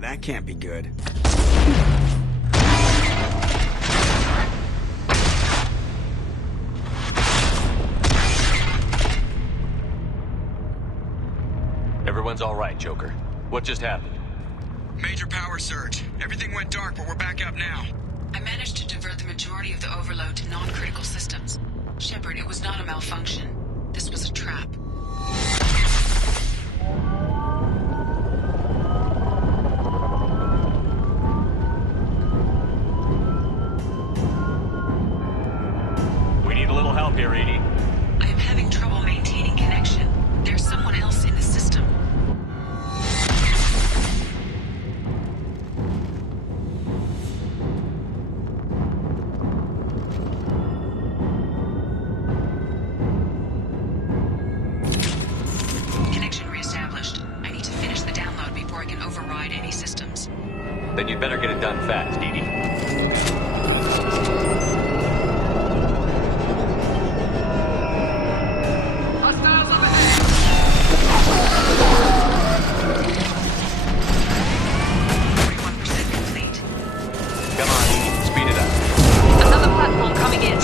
That can't be good. Everyone's all right, Joker. What just happened? Major power surge. Everything went dark, but we're back up now. I managed to divert the majority of the overload to non-critical systems. Shepard, it was not a malfunction. This was a trap. We need a little help here, Edie. I am having trouble maintaining connection. There's someone else in the system. Connection reestablished. I need to finish the download before I can override any systems. Then you'd better get it done fast, Edie. Come on, Edie. Speed it up. Another platform coming in.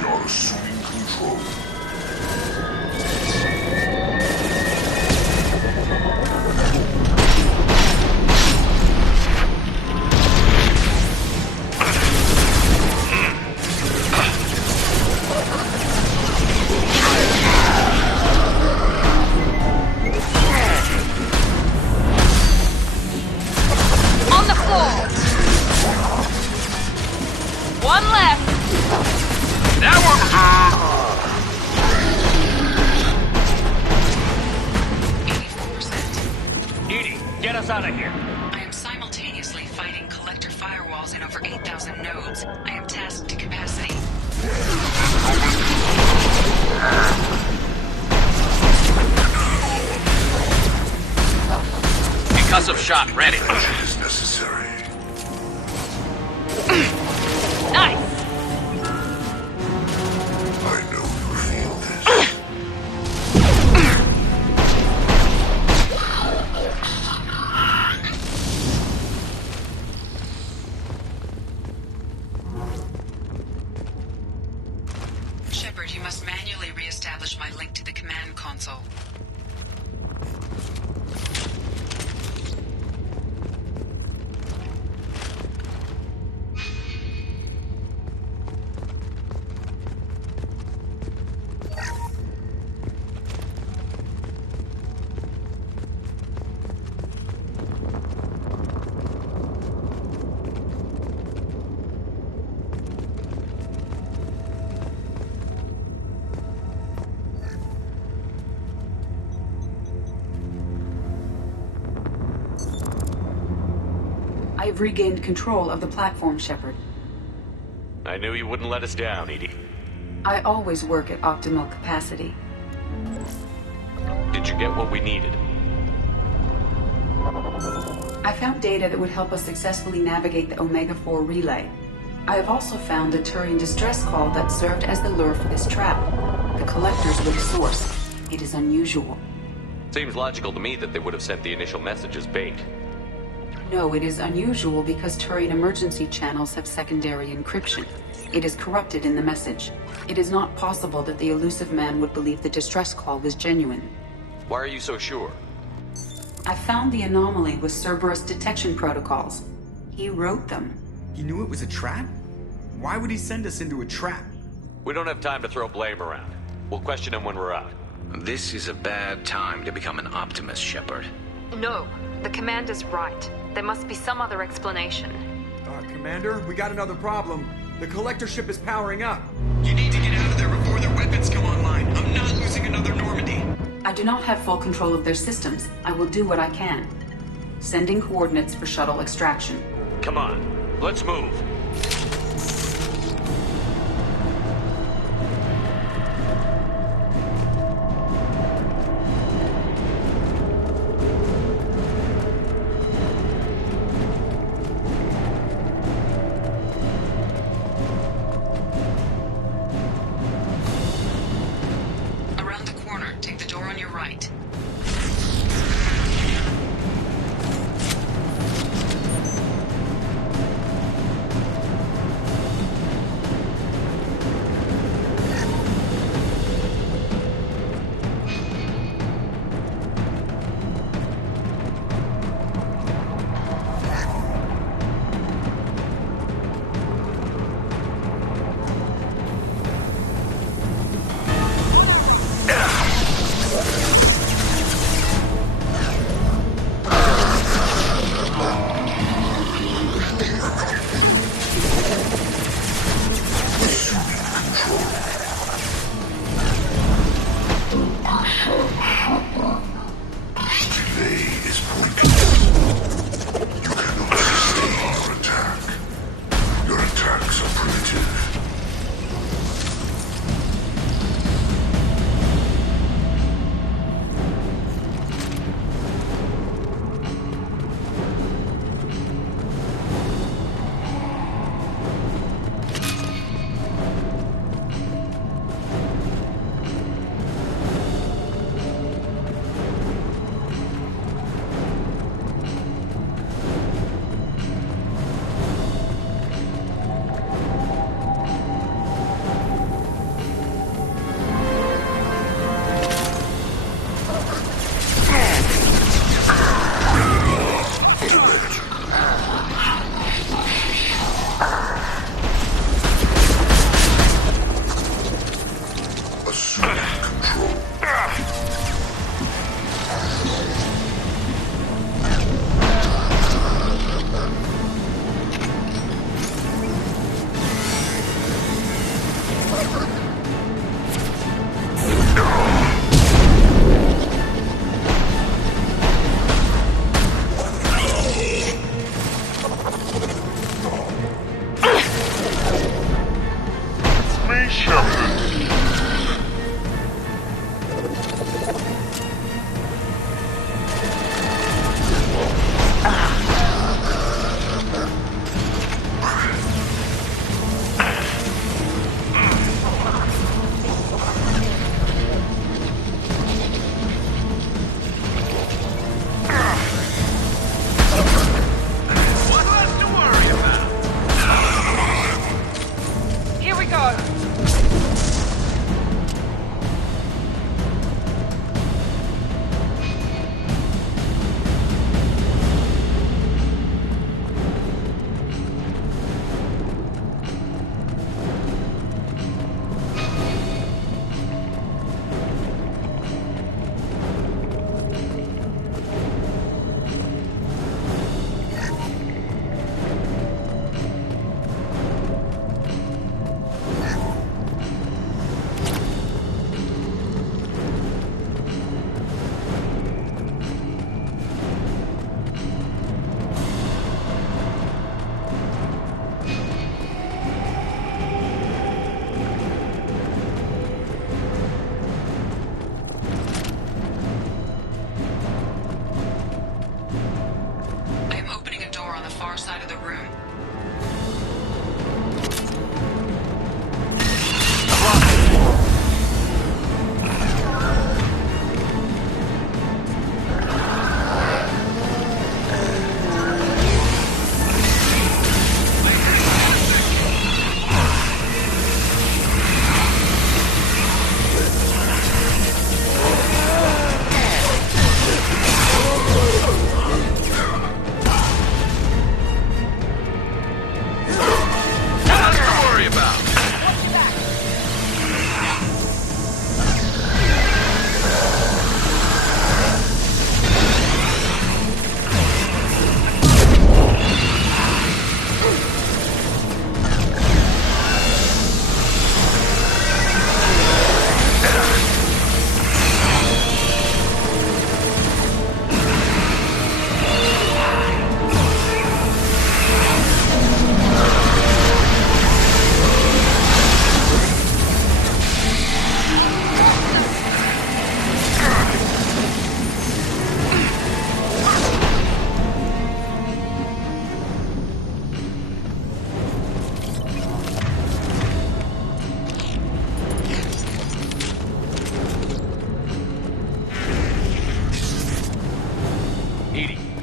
You're assuming control. On the floor. One left. That Edie, get us out of here. I am simultaneously fighting collector firewalls in over 8,000 nodes. I am tasked to capacity. concussive shot ready. It is necessary. Nice. I know you feel this. Shepard, you must manually re-establish my link to the command console. I've regained control of the platform, Shepard. I knew you wouldn't let us down, Edie. I always work at optimal capacity. Did you get what we needed? I found data that would help us successfully navigate the Omega-4 relay. I have also found a Turian distress call that served as the lure for this trap. The collectors were the source. It is unusual. Seems logical to me that they would have sent the initial message as bait. No, it is unusual because Turian emergency channels have secondary encryption. It is corrupted in the message. It is not possible that the elusive man would believe the distress call was genuine. Why are you so sure? I found the anomaly with Cerberus detection protocols. He wrote them. He knew it was a trap? Why would he send us into a trap? We don't have time to throw blame around. We'll question him when we're out. This is a bad time to become an optimist, Shepard. No, the commander's right. There must be some other explanation. Commander, we got another problem. The collector ship is powering up. You need to get out of there before their weapons come online. I'm not losing another Normandy. I do not have full control of their systems. I will do what I can. Sending coordinates for shuttle extraction. Come on, let's move.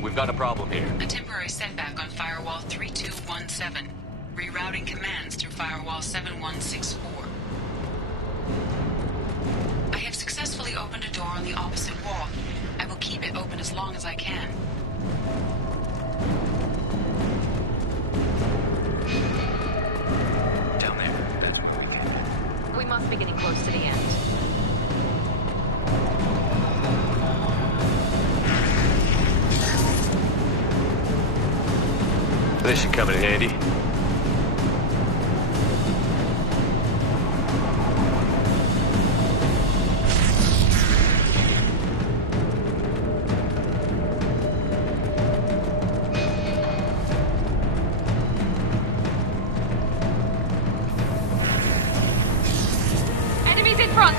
We've got a problem here. A temporary setback on Firewall 3217. Rerouting commands through Firewall 7164. I have successfully opened a door on the opposite wall. I will keep it open as long as I can. Down there. That's where we can. We must be getting close to the end. This should come in handy. Enemies in front!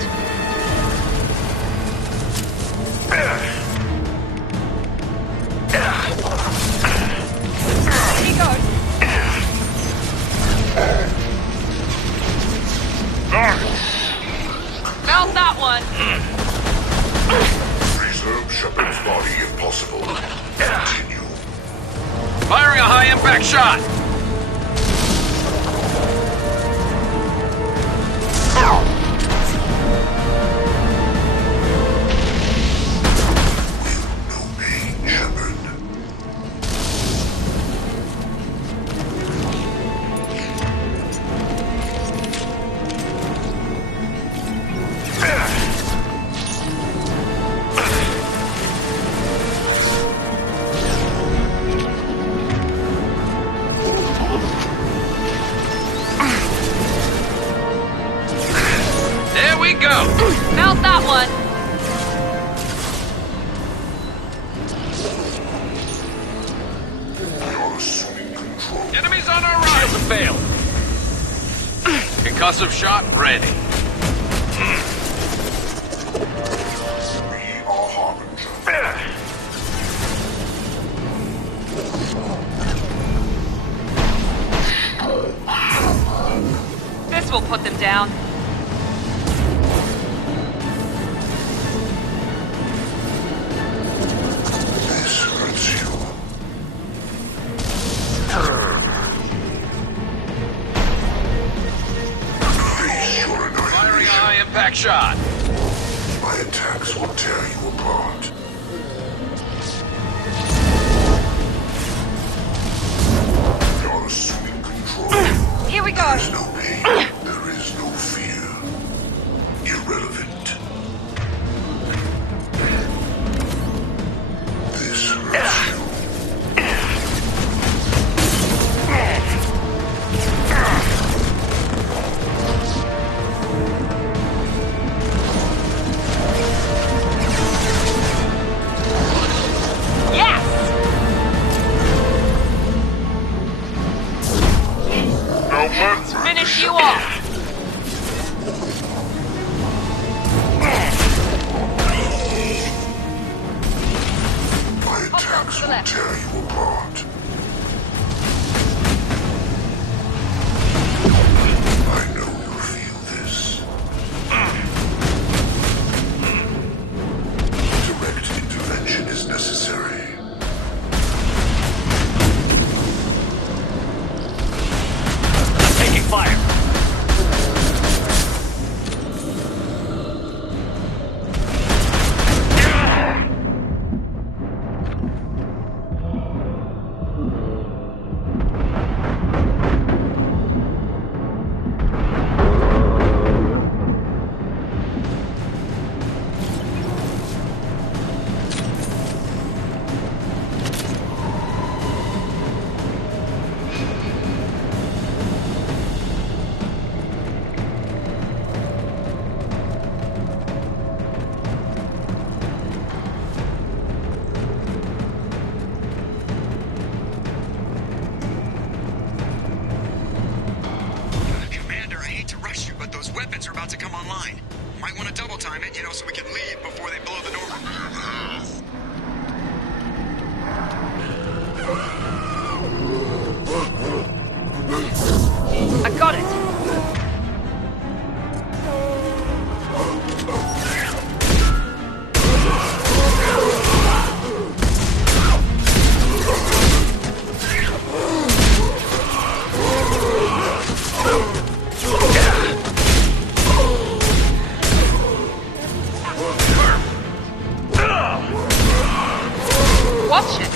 Found that one! Preserve Shepard's body if possible. Continue. Firing a high-impact shot! No pain, Shepard. Ready, go! Mount that one! Enemies on our right! Shields have failed. Concussive shot ready. This will put them down. This hurts you. Firing a high impact shot. My attacks will tear you apart. You're assuming control. Here we go. There is no pain. There is no fear. Irrelevant. This hurts you. Finish you off! My attacks will tear you apart. I know you feel this. Direct intervention is necessary. Taking fire. weapons are about to come online. Might want to double time it, so we can leave before they blow the Normandy. I got it! Watch it!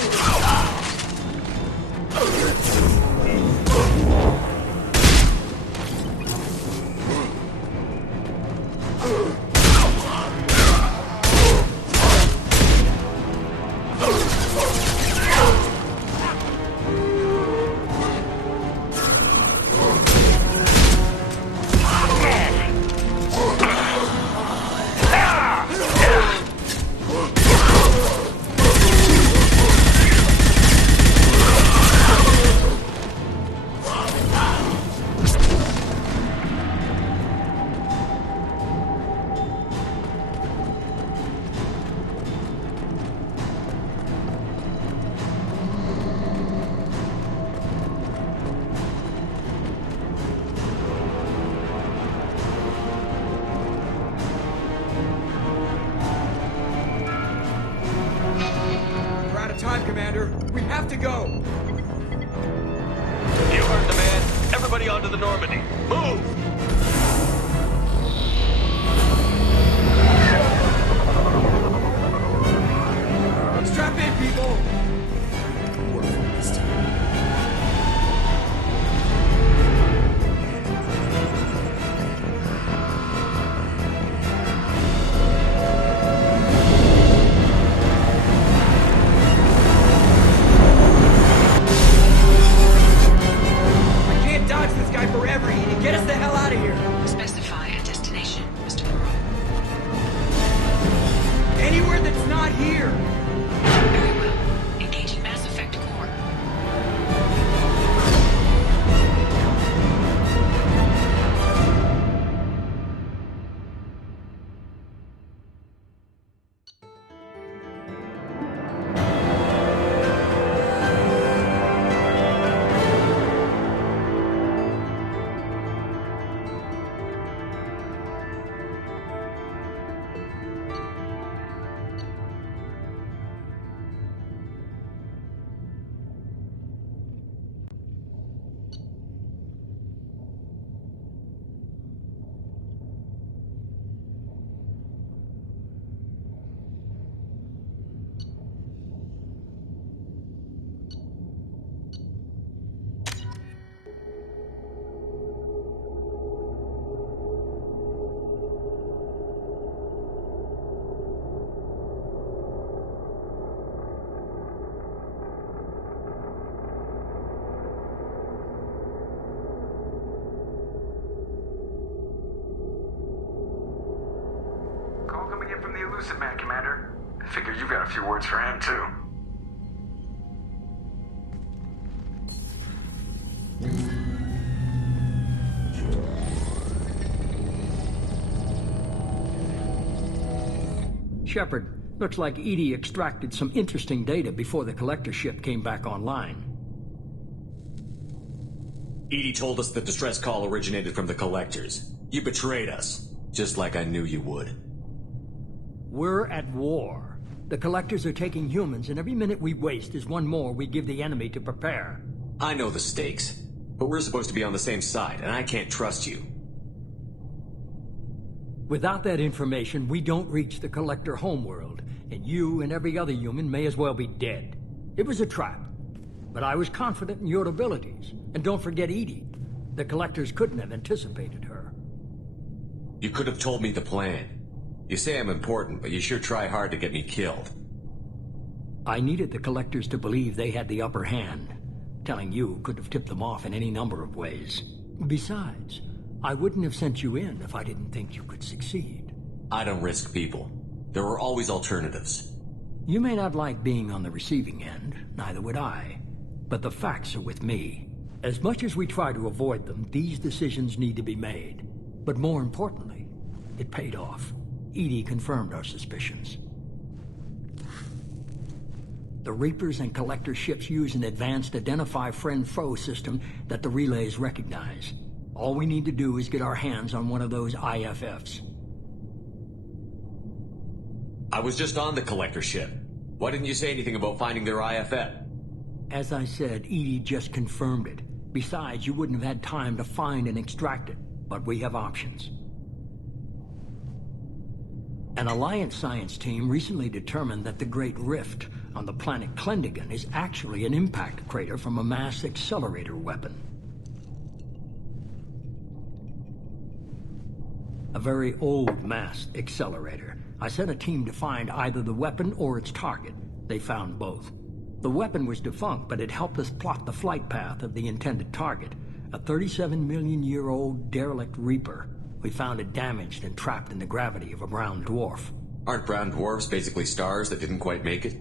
We're out of time, Commander. We have to go. You heard the man. Everybody onto the Normandy. Move! Strap in, people. I can't dodge this guy forever, Edie. Get us the hell Elusive Man, Commander. I figure you've got a few words for him, too. Shepard, looks like EDI extracted some interesting data before the collector ship came back online. EDI told us the distress call originated from the collectors. You betrayed us, just like I knew you would. We're at war. The collectors are taking humans, and every minute we waste is one more we give the enemy to prepare. I know the stakes, but we're supposed to be on the same side, and I can't trust you. Without that information, we don't reach the collector homeworld, and you and every other human may as well be dead. It was a trap, but I was confident in your abilities. And don't forget EDI. The collectors couldn't have anticipated her. You could have told me the plan. You say I'm important, but you sure try hard to get me killed. I needed the collectors to believe they had the upper hand. Telling you could have tipped them off in any number of ways. Besides, I wouldn't have sent you in if I didn't think you could succeed. I don't risk people. There are always alternatives. You may not like being on the receiving end, neither would I. But the facts are with me. As much as we try to avoid them, these decisions need to be made. But more importantly, it paid off. EDI confirmed our suspicions. The Reapers and Collector ships use an advanced identify friend-foe system that the relays recognize. All we need to do is get our hands on one of those IFFs. I was just on the Collector ship. Why didn't you say anything about finding their IFF? As I said, EDI just confirmed it. Besides, you wouldn't have had time to find and extract it. But we have options. An Alliance science team recently determined that the Great Rift on the planet Klendigan is actually an impact crater from a mass accelerator weapon. A very old mass accelerator. I sent a team to find either the weapon or its target. They found both. The weapon was defunct, but it helped us plot the flight path of the intended target, a 37-million-year-old derelict Reaper. We found it damaged and trapped in the gravity of a brown dwarf. Aren't brown dwarfs basically stars that didn't quite make it?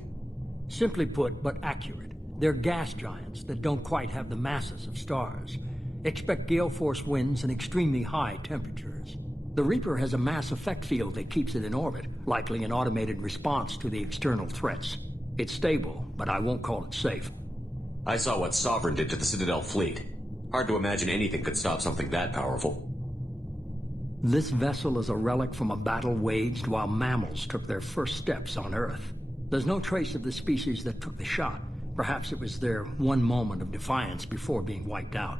Simply put, but accurate. They're gas giants that don't quite have the masses of stars. Expect gale force winds and extremely high temperatures. The Reaper has a mass effect field that keeps it in orbit, likely an automated response to the external threats. It's stable, but I won't call it safe. I saw what Sovereign did to the Citadel fleet. Hard to imagine anything could stop something that powerful. This vessel is a relic from a battle waged while mammals took their first steps on Earth. There's no trace of the species that took the shot. Perhaps it was their one moment of defiance before being wiped out.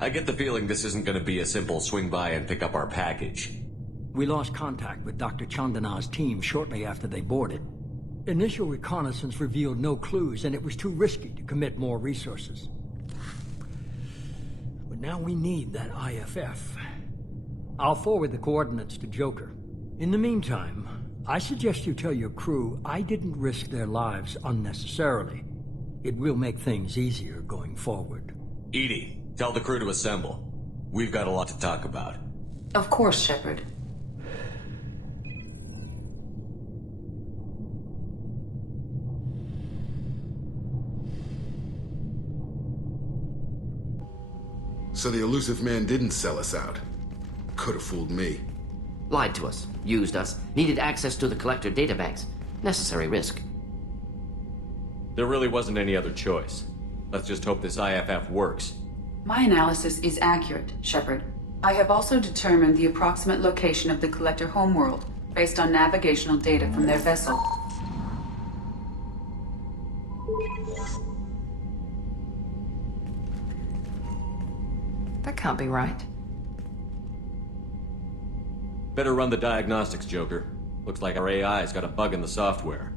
I get the feeling this isn't going to be a simple swing by and pick up our package. We lost contact with Dr. Chandana's team shortly after they boarded. Initial reconnaissance revealed no clues, and it was too risky to commit more resources. But now we need that IFF. I'll forward the coordinates to Joker. In the meantime, I suggest you tell your crew I didn't risk their lives unnecessarily. It will make things easier going forward. EDI, tell the crew to assemble. We've got a lot to talk about. Of course, Shepard. So the Elusive Man didn't sell us out. Could have fooled me. Lied to us, used us, needed access to the Collector databanks. Necessary risk. There really wasn't any other choice. Let's just hope this IFF works. My analysis is accurate, Shepard. I have also determined the approximate location of the Collector homeworld, based on navigational data from their vessel. That can't be right. Better run the diagnostics, Joker. Looks like our AI's got a bug in the software.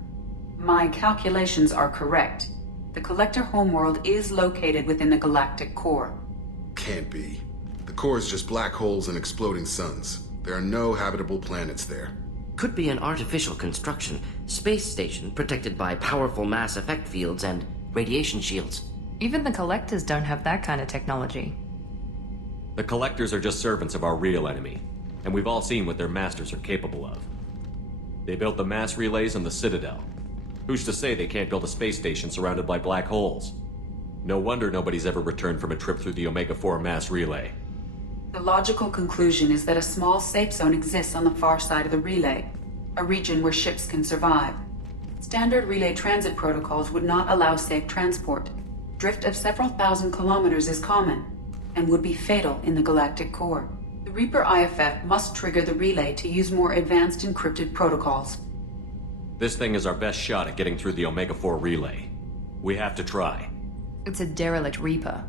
My calculations are correct. The Collector homeworld is located within the galactic core. Can't be. The core is just black holes and exploding suns. There are no habitable planets there. Could be an artificial construction, space station protected by powerful mass effect fields and radiation shields. Even the Collectors don't have that kind of technology. The Collectors are just servants of our real enemy, and we've all seen what their masters are capable of. They built the mass relays on the Citadel. Who's to say they can't build a space station surrounded by black holes? No wonder nobody's ever returned from a trip through the Omega-4 mass relay. The logical conclusion is that a small safe zone exists on the far side of the relay, a region where ships can survive. Standard relay transit protocols would not allow safe transport. Drift of several thousand kilometers is common, and would be fatal in the galactic core. The Reaper IFF must trigger the relay to use more advanced encrypted protocols. This thing is our best shot at getting through the Omega-4 relay. We have to try. It's a derelict Reaper.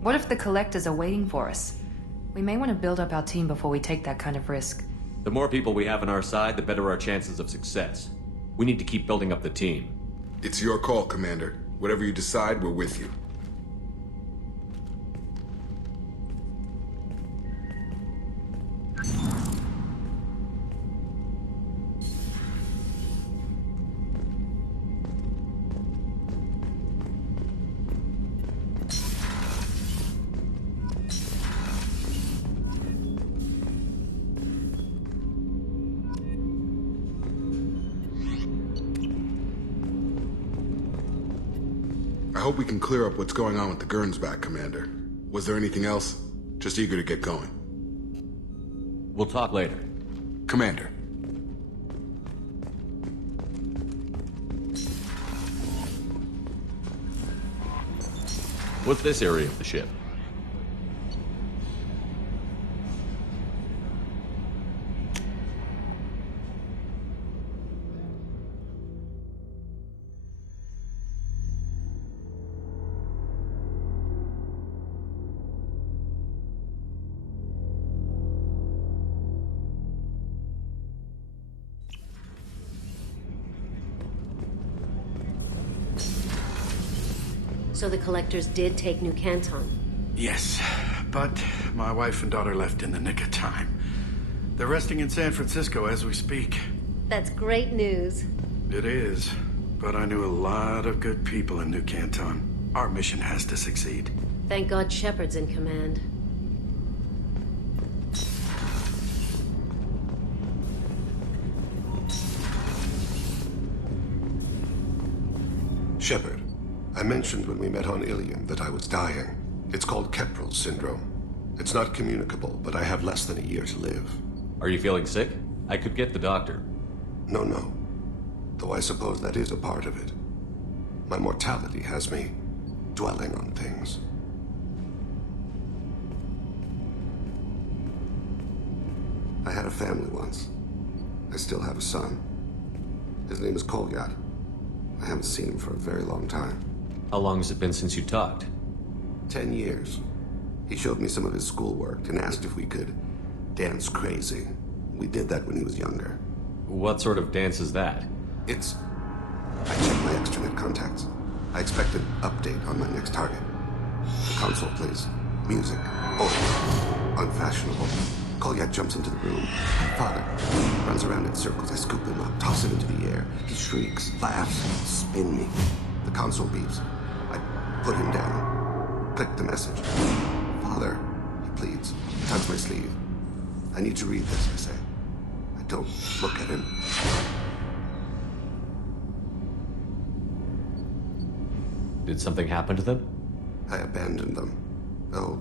What if the Collectors are waiting for us? We may want to build up our team before we take that kind of risk. The more people we have on our side, the better our chances of success. We need to keep building up the team. It's your call, Commander. Whatever you decide, we're with you. I hope we can clear up what's going on with the Gernsback, Commander. Was there anything else? Just eager to get going. We'll talk later. Commander. What's this area of the ship? So the Collectors did take New Canton? Yes, but my wife and daughter left in the nick of time. They're resting in San Francisco as we speak. That's great news. It is, but I knew a lot of good people in New Canton. Our mission has to succeed. Thank God Shepard's in command. Shepard, I mentioned when we met on Ilium that I was dying. It's called Keprel syndrome. It's not communicable, but I have less than a year to live. Are you feeling sick? I could get the doctor. No. Though I suppose that is a part of it. My mortality has me dwelling on things. I had a family once. I still have a son. His name is Kolyat. I haven't seen him for a very long time. How long has it been since you talked? 10 years. He showed me some of his schoolwork and asked if we could dance crazy. We did that when he was younger. What sort of dance is that? I checked my extranet contacts. I expect an update on my next target. The console plays music. Unfashionable. Kolyat jumps into the room. Father runs around in circles. I scoop him up, toss him into the air. He shrieks, laughs, spin me. The console beeps. I put him down. Click the message. Father, he pleads. Tugs my sleeve. I need to read this, I say. I don't look at him. Did something happen to them? I abandoned them. Oh,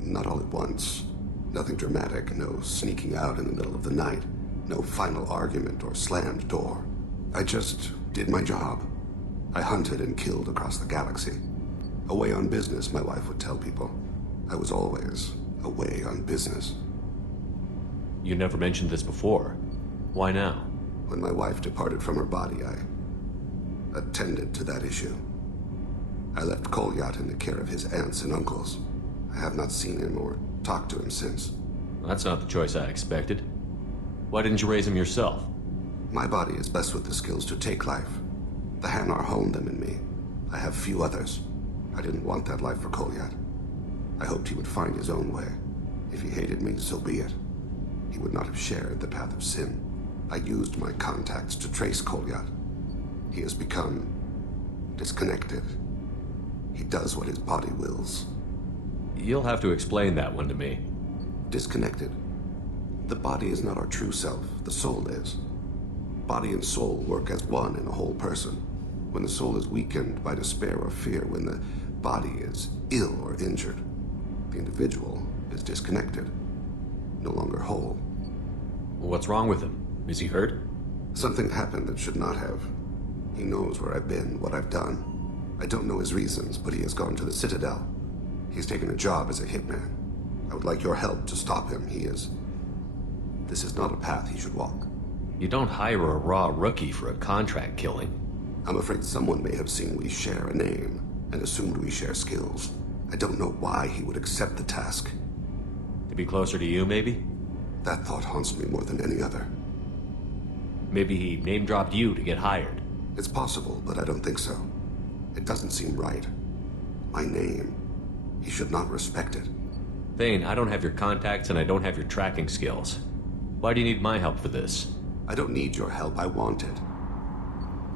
not all at once. Nothing dramatic, no sneaking out in the middle of the night, no final argument or slammed door. I just did my job. I hunted and killed across the galaxy. Away on business, my wife would tell people. I was always away on business. You never mentioned this before. Why now? When my wife departed from her body, I attended to that issue. I left Kolyat in the care of his aunts and uncles. I have not seen him or talked to him since. That's not the choice I expected. Why didn't you raise him yourself? My body is blessed with the skills to take life. The Hanar honed them in me. I have few others. I didn't want that life for Kolyat. I hoped he would find his own way. If he hated me, so be it. He would not have shared the path of sin. I used my contacts to trace Kolyat. He has become disconnected. He does what his body wills. You'll have to explain that one to me. Disconnected. The body is not our true self. The soul is. Body and soul work as one in a whole person. When the soul is weakened by despair or fear, when the body is ill or injured, the individual is disconnected, no longer whole. What's wrong with him? Is he hurt? Something happened that should not have. He knows where I've been, what I've done. I don't know his reasons, but he has gone to the Citadel. He's taken a job as a hitman. I would like your help to stop him. This is not a path he should walk. You don't hire a raw rookie for a contract killing. I'm afraid someone may have seen we share a name and assumed we share skills. I don't know why he would accept the task. To be closer to you, maybe? That thought haunts me more than any other. Maybe he name-dropped you to get hired. It's possible, but I don't think so. It doesn't seem right. My name. He should not respect it. Thane, I don't have your contacts and I don't have your tracking skills. Why do you need my help for this? I don't need your help. I want it.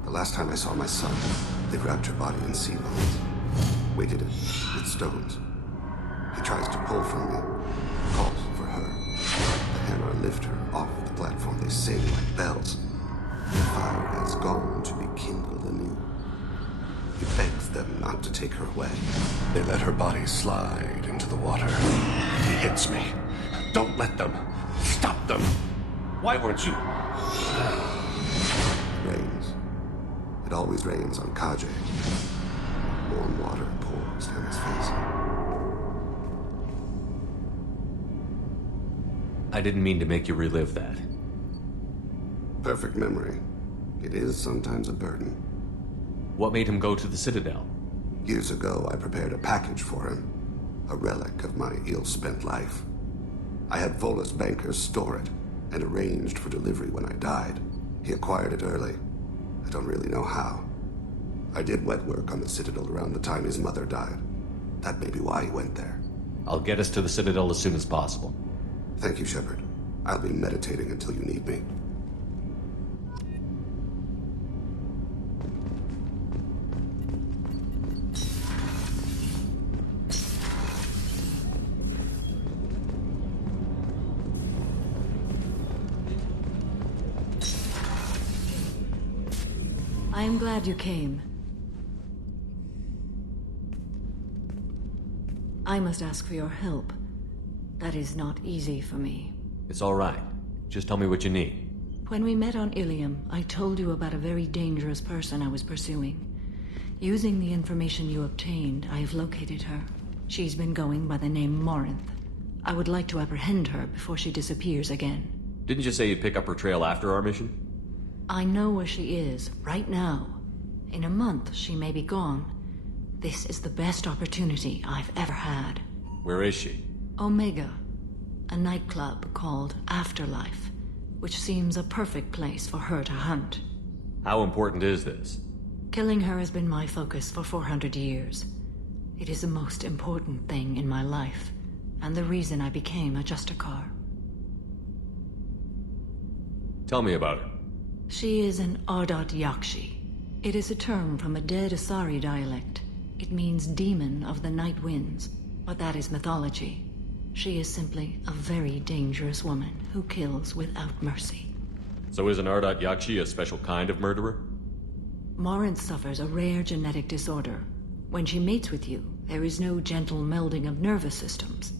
The last time I saw my son, they wrapped your body in sea bones, weighted it with stones. He tries to pull from me, calls for her. The hammer lift her off the platform. They sing like bells. The fire has gone to be kindled anew. He begs them not to take her away. They let her body slide into the water. He hits me. Don't let them. Stop them. Why weren't you? Rains. It always rains on Kaje. Warm water pours down his face. I didn't mean to make you relive that. Perfect memory. It is sometimes a burden. What made him go to the Citadel? Years ago, I prepared a package for him. A relic of my ill-spent life. I had Volus bankers store it, and arranged for delivery when I died. He acquired it early. I don't really know how. I did wet work on the Citadel around the time his mother died. That may be why he went there. I'll get us to the Citadel as soon as possible. Thank you, Shepard. I'll be meditating until you need me. I am glad you came. I must ask for your help. That is not easy for me. It's all right. Just tell me what you need. When we met on Ilium, I told you about a very dangerous person I was pursuing. Using the information you obtained, I have located her. She's been going by the name Morinth. I would like to apprehend her before she disappears again. Didn't you say you'd pick up her trail after our mission? I know where she is, right now. In a month, she may be gone. This is the best opportunity I've ever had. Where is she? Omega. A nightclub called Afterlife, which seems a perfect place for her to hunt. How important is this? Killing her has been my focus for 400 years. It is the most important thing in my life, and the reason I became a Justicar. Tell me about her. She is an Ardat-Yakshi. It is a term from a dead Asari dialect. It means demon of the night winds, but that is mythology. She is simply a very dangerous woman who kills without mercy. So is an Ardat-Yakshi a special kind of murderer? Morinth suffers a rare genetic disorder. When she mates with you, there is no gentle melding of nervous systems.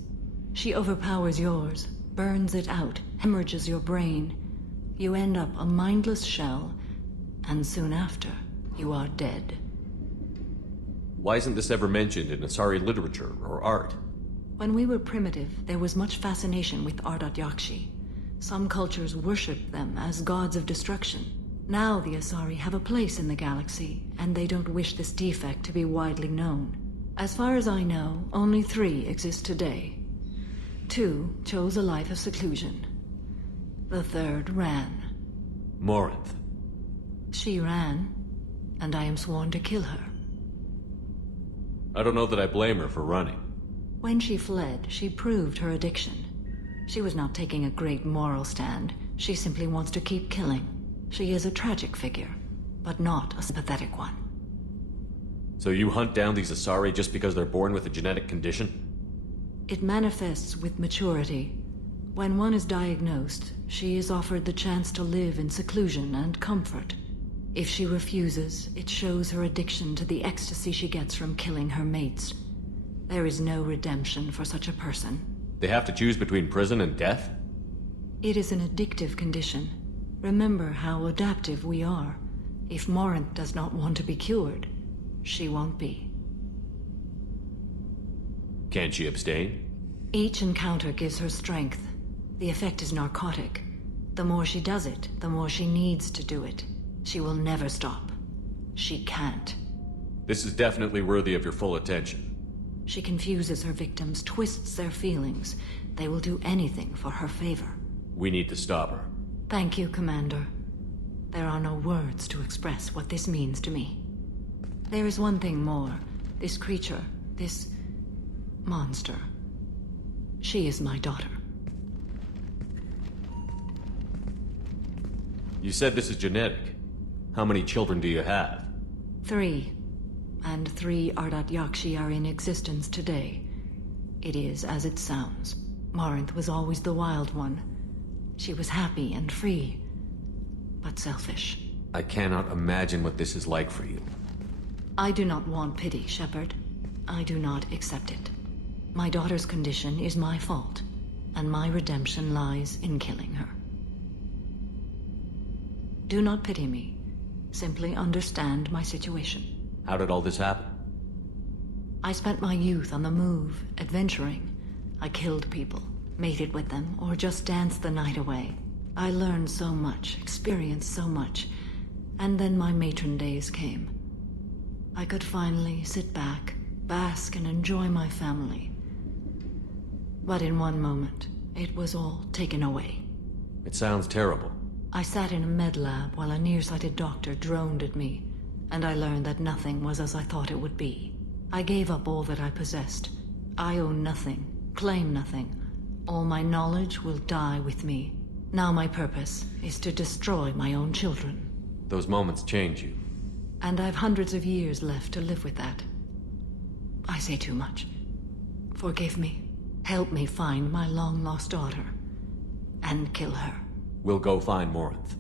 She overpowers yours, burns it out, hemorrhages your brain. You end up a mindless shell, and soon after, you are dead. Why isn't this ever mentioned in Asari literature or art? When we were primitive, there was much fascination with Ardat-Yakshi. Some cultures worshipped them as gods of destruction. Now the Asari have a place in the galaxy, and they don't wish this defect to be widely known. As far as I know, only 3 exist today. 2 chose a life of seclusion. The 3rd ran. Morinth. She ran, and I am sworn to kill her. I don't know that I blame her for running. When she fled, she proved her addiction. She was not taking a great moral stand. She simply wants to keep killing. She is a tragic figure, but not a sympathetic one. So you hunt down these Asari just because they're born with a genetic condition? It manifests with maturity. When one is diagnosed, she is offered the chance to live in seclusion and comfort. If she refuses, it shows her addiction to the ecstasy she gets from killing her mates. There is no redemption for such a person. They have to choose between prison and death? It is an addictive condition. Remember how adaptive we are. If Morinth does not want to be cured, she won't be. Can't she abstain? Each encounter gives her strength. The effect is narcotic. The more she does it, the more she needs to do it. She will never stop. She can't. This is definitely worthy of your full attention. She confuses her victims, twists their feelings. They will do anything for her favor. We need to stop her. Thank you, Commander. There are no words to express what this means to me. There is one thing more. This creature, this monster. She is my daughter. You said this is genetic. How many children do you have? 3. And 3 Ardat-Yakshi are in existence today. It is as it sounds. Morinth was always the wild one. She was happy and free, but selfish. I cannot imagine what this is like for you. I do not want pity, Shepard. I do not accept it. My daughter's condition is my fault, and my redemption lies in killing her. Do not pity me. Simply understand my situation. How did all this happen? I spent my youth on the move, adventuring. I killed people, mated with them, or just danced the night away. I learned so much, experienced so much, and then my matron days came. I could finally sit back, bask, and enjoy my family. But in one moment, it was all taken away. It sounds terrible. I sat in a med lab while a nearsighted doctor droned at me, and I learned that nothing was as I thought it would be. I gave up all that I possessed. I own nothing, claim nothing. All my knowledge will die with me. Now my purpose is to destroy my own children. Those moments change you. And I've hundreds of years left to live with that. I say too much. Forgive me. Help me find my long-lost daughter. And kill her. We'll go find Morinth.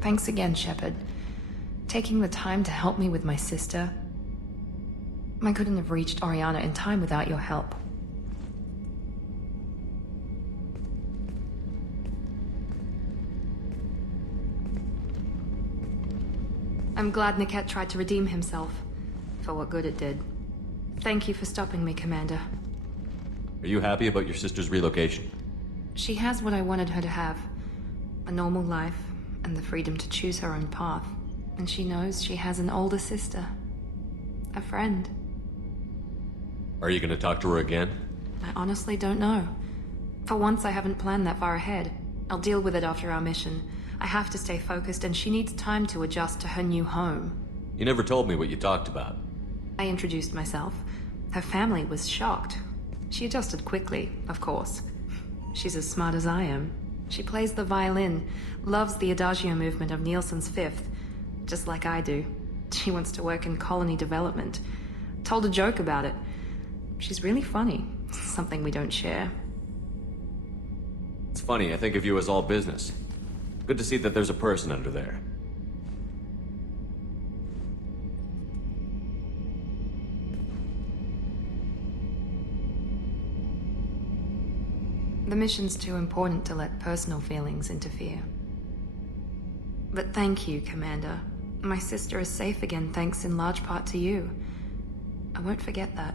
Thanks again, Shepard. Taking the time to help me with my sister. I couldn't have reached Oriana in time without your help. I'm glad Niket tried to redeem himself, for what good it did. Thank you for stopping me, Commander. Are you happy about your sister's relocation? She has what I wanted her to have. A normal life, and the freedom to choose her own path. And she knows she has an older sister. A friend. Are you going to talk to her again? I honestly don't know. For once, I haven't planned that far ahead. I'll deal with it after our mission. I have to stay focused, and she needs time to adjust to her new home. You never told me what you talked about. I introduced myself. Her family was shocked. She adjusted quickly, of course. She's as smart as I am. She plays the violin, loves the Adagio movement of Nielsen's Fifth, just like I do. She wants to work in colony development. Told a joke about it. She's really funny, something we don't share. It's funny, I think of you as all business. Good to see that there's a person under there. The mission's too important to let personal feelings interfere. But thank you, Commander. My sister is safe again thanks in large part to you. I won't forget that.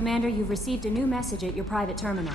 Commander, you've received a new message at your private terminal.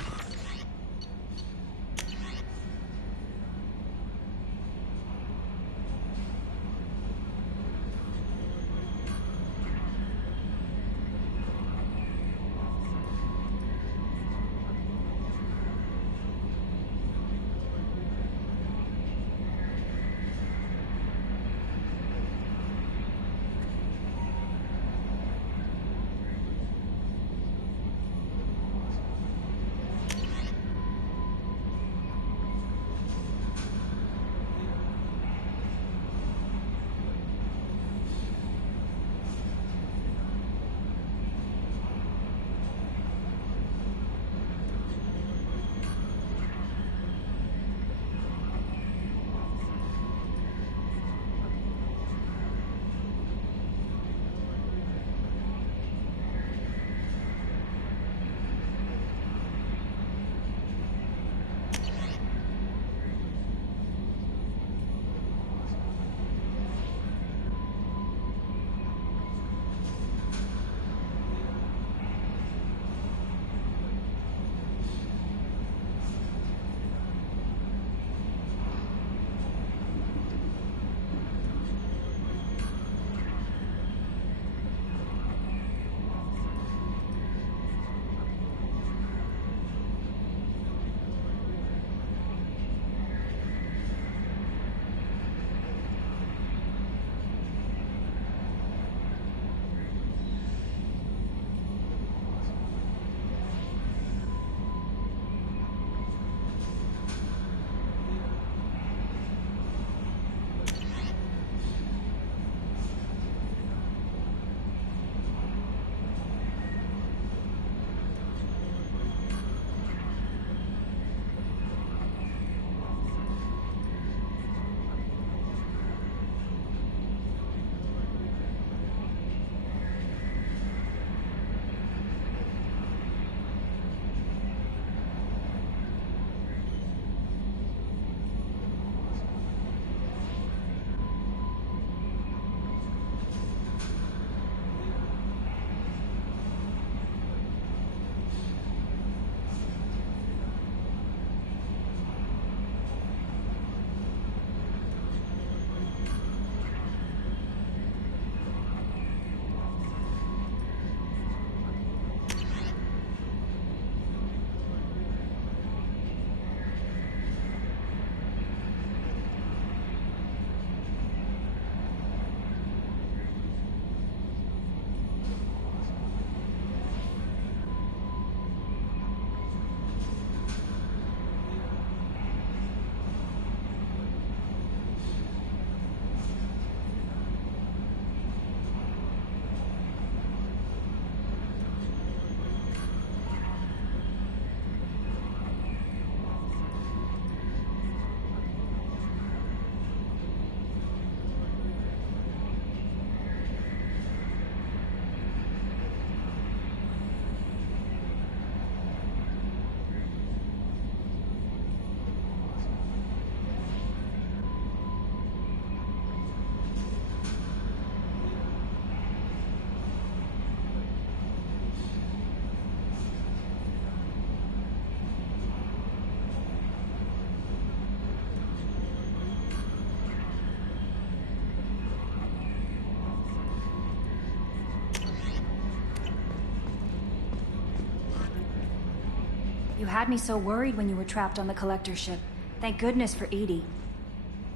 You had me so worried when you were trapped on the Collector ship. Thank goodness for Edie.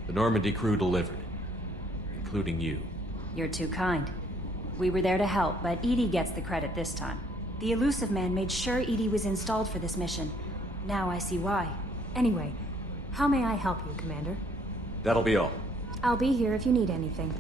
The Normandy crew delivered, including you. You're too kind. We were there to help, but Edie gets the credit this time. The Elusive Man made sure Edie was installed for this mission. Now I see why. Anyway, how may I help you, Commander? That'll be all. I'll be here if you need anything.